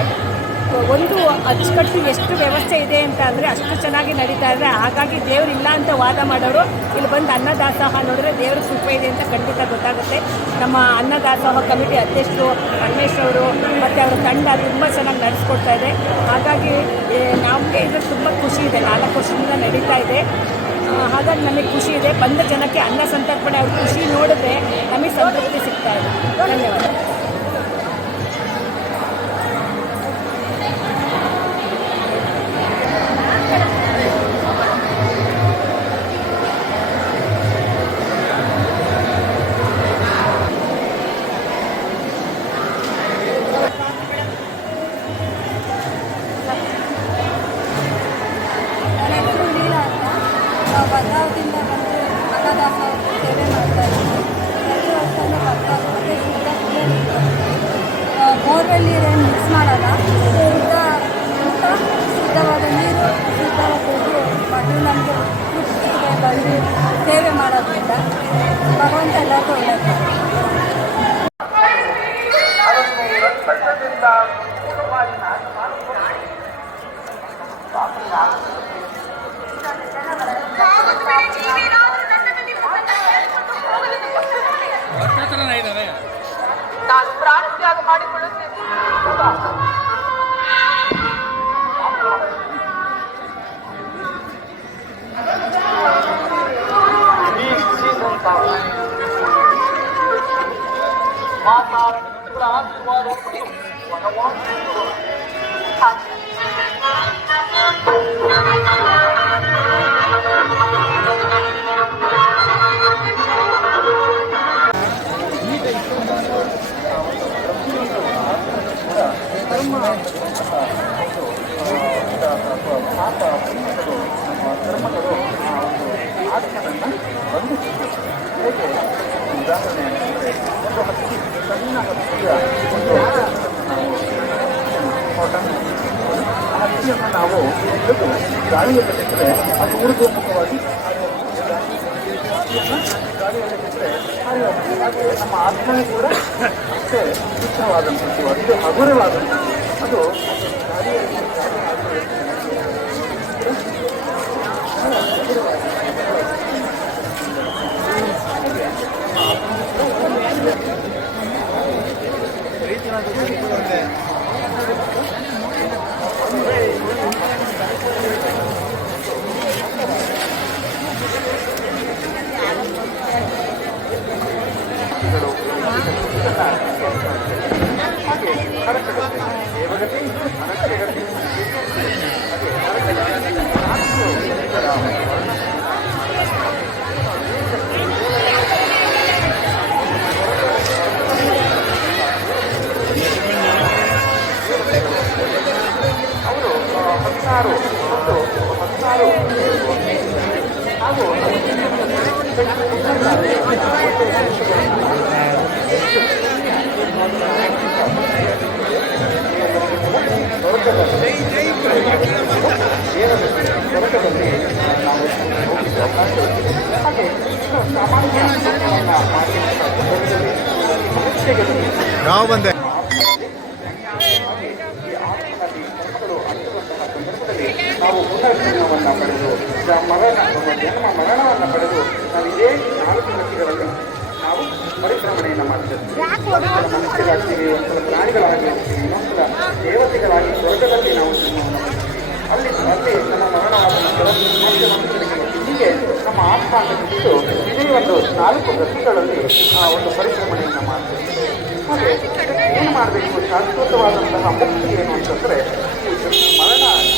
ಒಂದು ಅಚ್ಚುಕಟ್ಟು ಎಷ್ಟು ವ್ಯವಸ್ಥೆ ಇದೆ ಅಂತ ಅಂದರೆ ಅಷ್ಟು ಚೆನ್ನಾಗಿ ನಡೀತಾ ಇದೆ. ಹಾಗಾಗಿ ದೇವರಿಲ್ಲ ಅಂತ ವಾದ ಮಾಡೋರು ಇಲ್ಲಿ ಬಂದು ಅನ್ನದಾಸೋಹ ನೋಡಿದ್ರೆ ದೇವ್ರ ಕೃಪೆ ಇದೆ ಅಂತ ಖಂಡಿತ ಗೊತ್ತಾಗುತ್ತೆ. ನಮ್ಮ ಅನ್ನದಾಸೋಹ ಕಮಿಟಿ ಅಧ್ಯಕ್ಷರು ರಮೇಶ್ ಅವರು ಮತ್ತು ಅವರ ತಂಡ ತುಂಬ ಚೆನ್ನಾಗಿ ನಡೆಸ್ಕೊಡ್ತಾ ಇದೆ. ಹಾಗಾಗಿ ನಮಗೆ ಇದು ತುಂಬ ಖುಷಿ ಇದೆ. 4 ವರ್ಷದಿಂದ ನಡೀತಾ ಇದೆ. ಹಾಗಾಗಿ ನಮಗೆ ಖುಷಿ ಇದೆ. ಬಂದ ಜನಕ್ಕೆ ಅನ್ನ ಸಂತರ್ಪಣೆ ಅವ್ರ ಖುಷಿ ನೋಡಿದ್ರೆ ನಮಗೆ ಸಂತೃಪ್ತಿ ಸಿಗ್ತಾ ಇದೆ. ಧನ್ಯವಾದ. ಭದ್ರಾವತಿಯಿಂದ ಬಂದು ಅನ್ನದಾಸೋಹ ಸೇವೆ ಮಾಡ್ತಾ ಇದ್ದೀವಿ. ಪ್ರತಿ ವರ್ಷವೂ ಬರ್ತಾ ಬೋರ್ವೆಲ್ ನೀರೇನು ಮಿಕ್ಸ್ ಮಾಡಲ್ಲ. ಶುದ್ಧ ಊಟ, ಶುದ್ಧವಾದ ನೀರು, ಶುದ್ಧವಾದ ದುಡ್ಡು ಬಂದು ನಮಗೆ ಬಂದು ಸೇವೆ ಮಾಡೋದ್ರಿಂದ ಭಗವಂತ ಎಲ್ಲರಿಗೂ ಒಳ್ಳೆಯದು. ನಾನು ಪ್ರಾಣತ್ಯಾಗ ಮಾಡಿಕೊಳ್ಳುತ್ತೇನೆ. ನಾವು ಗಾಳಿಗೆ ಕಟ್ಟಿದ್ರೆ ಅದು ಊರ್ಧ್ವಮುಖವಾಗಿ ಹಾಗೆ ನಮ್ಮ ಆತ್ಮನೇ ಕೂಡ ಅಷ್ಟೇ ಶುದ್ಧವಾದಂಥದ್ದು, ಅಷ್ಟೇ ಹಗುರವಾದಂಥದ್ದು. ಅದು ಯಾವ ಬಂದೆ ನಾವು ಪುನರ್ಜನ್ಮವನ್ನು ಪಡೆದು ಮರಣವನ್ನು ಪಡೆದು ನಾವು ಇದೇ 4 ಗಂಟೆಗಳಲ್ಲಿ ನಾವು ಪರಿಕ್ರಮಣೆಯನ್ನು ಮಾಡ್ತೇವೆ. ಮನುಷ್ಯರಾಗ್ತೀವಿ, ಒಂದ್ಸಲ ಪ್ರಾಣಿಗಳಾಗಿ ಹೋಗ್ತೀವಿ, ಇನ್ನೊಂದ್ಸಲ ದೇವತೆಗಳಾಗಿ ಸ್ವರ್ಗದಲ್ಲಿ ನಾವು ಜನ್ಮವನ್ನು ಪಡ್ತೀವಿ. ಅಲ್ಲಿ ನಮ್ಮ ಮರಣವಾದ ನಂತರ ಹೀಗೆ ನಮ್ಮ ಆತ್ಮ ಅಂತ ಬಿಟ್ಟು ಇದೇ ಒಂದು 4 ಗತಿಗಳಲ್ಲಿ ಒಂದು ಪರಿಶ್ರಮಣೆಯನ್ನು ಮಾಡ್ತೀವಿ. ಹಾಗೆ ಏನು ಮಾಡಬೇಕು, ಶಾಶ್ವತವಾದಂತಹ ಮುಕ್ತಿ ಏನು ಅಂತಂದರೆ ಈ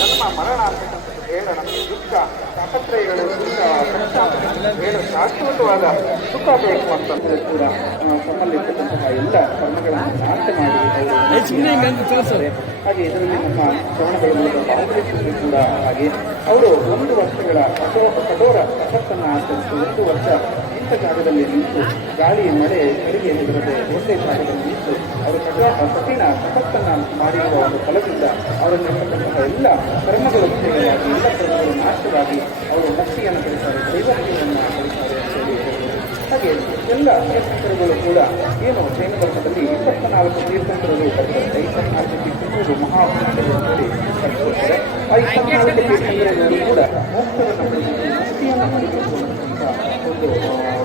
ಜನ್ಮ ಮರಣ ಅಂತಕ್ಕಂಥದ್ದು ಬೇಡ, ನಮಗೆ ದುಃಖ ತಾಪತ್ರಯಗಳು ಕಷ್ಟ ಅಂತಕ್ಕಂಥದ್ದು ಬೇಡ, ಶಾಶ್ವತವಾದ ಸುಖ ಬೇಕು ಅಂತಂದರೆ ಕೂಡ ತಮ್ಮಲ್ಲಿರ್ತಕ್ಕಂತಹ ಎಲ್ಲ ಕರ್ಮಗಳನ್ನು ನಾಶ ಮಾಡಿ ಹಾಗೆ ಇದರಲ್ಲಿ ನಮ್ಮ ಶ್ರವಣಬೆಳಗೊಳದ ಬಾಲಕೃಷ್ಣರು ಕೂಡ ಹಾಗೆ ಅವರು 1 ವರ್ಷಗಳ ಕಠೋರ ತಪಸ್ಸನ್ನು ಆಚರಿಸಿ 1 ವರ್ಷ ಇಂಥ ಜಾಗದಲ್ಲಿ ನಿಂತು ಗಾಳಿ ಮಳೆ ಕಡೆಗೆ ಹೆದರದೆ ಒಂದೇ ಜಾಗದಲ್ಲಿ ನಿಂತು ಅವರು ಕಠಿಣ ತಪಸ್ಸನ್ನು ಮಾಡಿರುವ ಒಂದು ಫಲದಿಂದ ಅವರಲ್ಲಿರ್ತಕ್ಕಂತಹ ಎಲ್ಲ ಕರ್ಮಗಳು ಕ್ಷಯವಾಗಿ ಎಲ್ಲ ಕರ್ಮಗಳು ನಾಶವಾಗಿ ಅವರು ಮುಕ್ತಿಯನ್ನು ಪಡಿತಾರೆ, ದೈವತ್ವವನ್ನು ಪಡಿತಾರೆ ಅಂತೇಳಿ ಹೇಳಿದರು. ಹಾಗೆ ಎಲ್ಲ ತೀರ್ಥಂಕರುಗಳು ಕೂಡ ಏನು ಜೈನ ಧರ್ಮದಲ್ಲಿ 24 ತೀರ್ಥಂಕರರು ಬರ್ತದೆ, 24 ತೀರ್ಥಂಕರರು ಮಹಾಪುರುಷರು ಅಂತೇಳಿ ಕರೆಸ್ಕೊಳ್ತಾರೆ. ಆ 24 ತೀರ್ಥಂಕರರು ಕೂಡ ಮೋಕ್ಷವನ್ನು ಪಡೆದು ಮುಕ್ತಿಯನ್ನು ಪಡೆಯಬೇಕು ಅನ್ನತಕ್ಕಂಥ ಒಂದು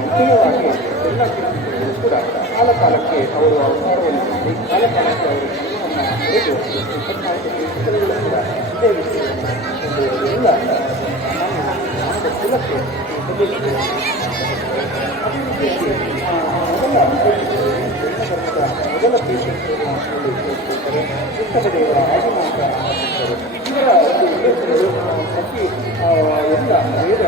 ವಿಷಯವಾಗಿ ಎಲ್ಲ ತೀರ್ಥಂಕರರು ಕೂಡ ಕಾಲಕಾಲಕ್ಕೆ ಅವರು ಅವತಾರವನ್ನು ಮಾಡಿ ಕಾಲಕಾಲಕ್ಕೆ ಅವರು ಜನ್ಮವನ್ನು ಪಡೆದು 24 ತೀರ್ಥಂಕರಗಳು ಕೂಡ ಇದೇ ವಿಷಯವನ್ನು ಒಂದು ಎಲ್ಲ ಮಾನವ ಕುಲಕ್ಕೆ ಮೊದಲ ತೀರ್ಥಂಕರು ಉತ್ತಮದೇವರ ಆದಿನಾಥ ಇವರ ಒಂದು ಪ್ರತಿ ಎಲ್ಲ ವೇದ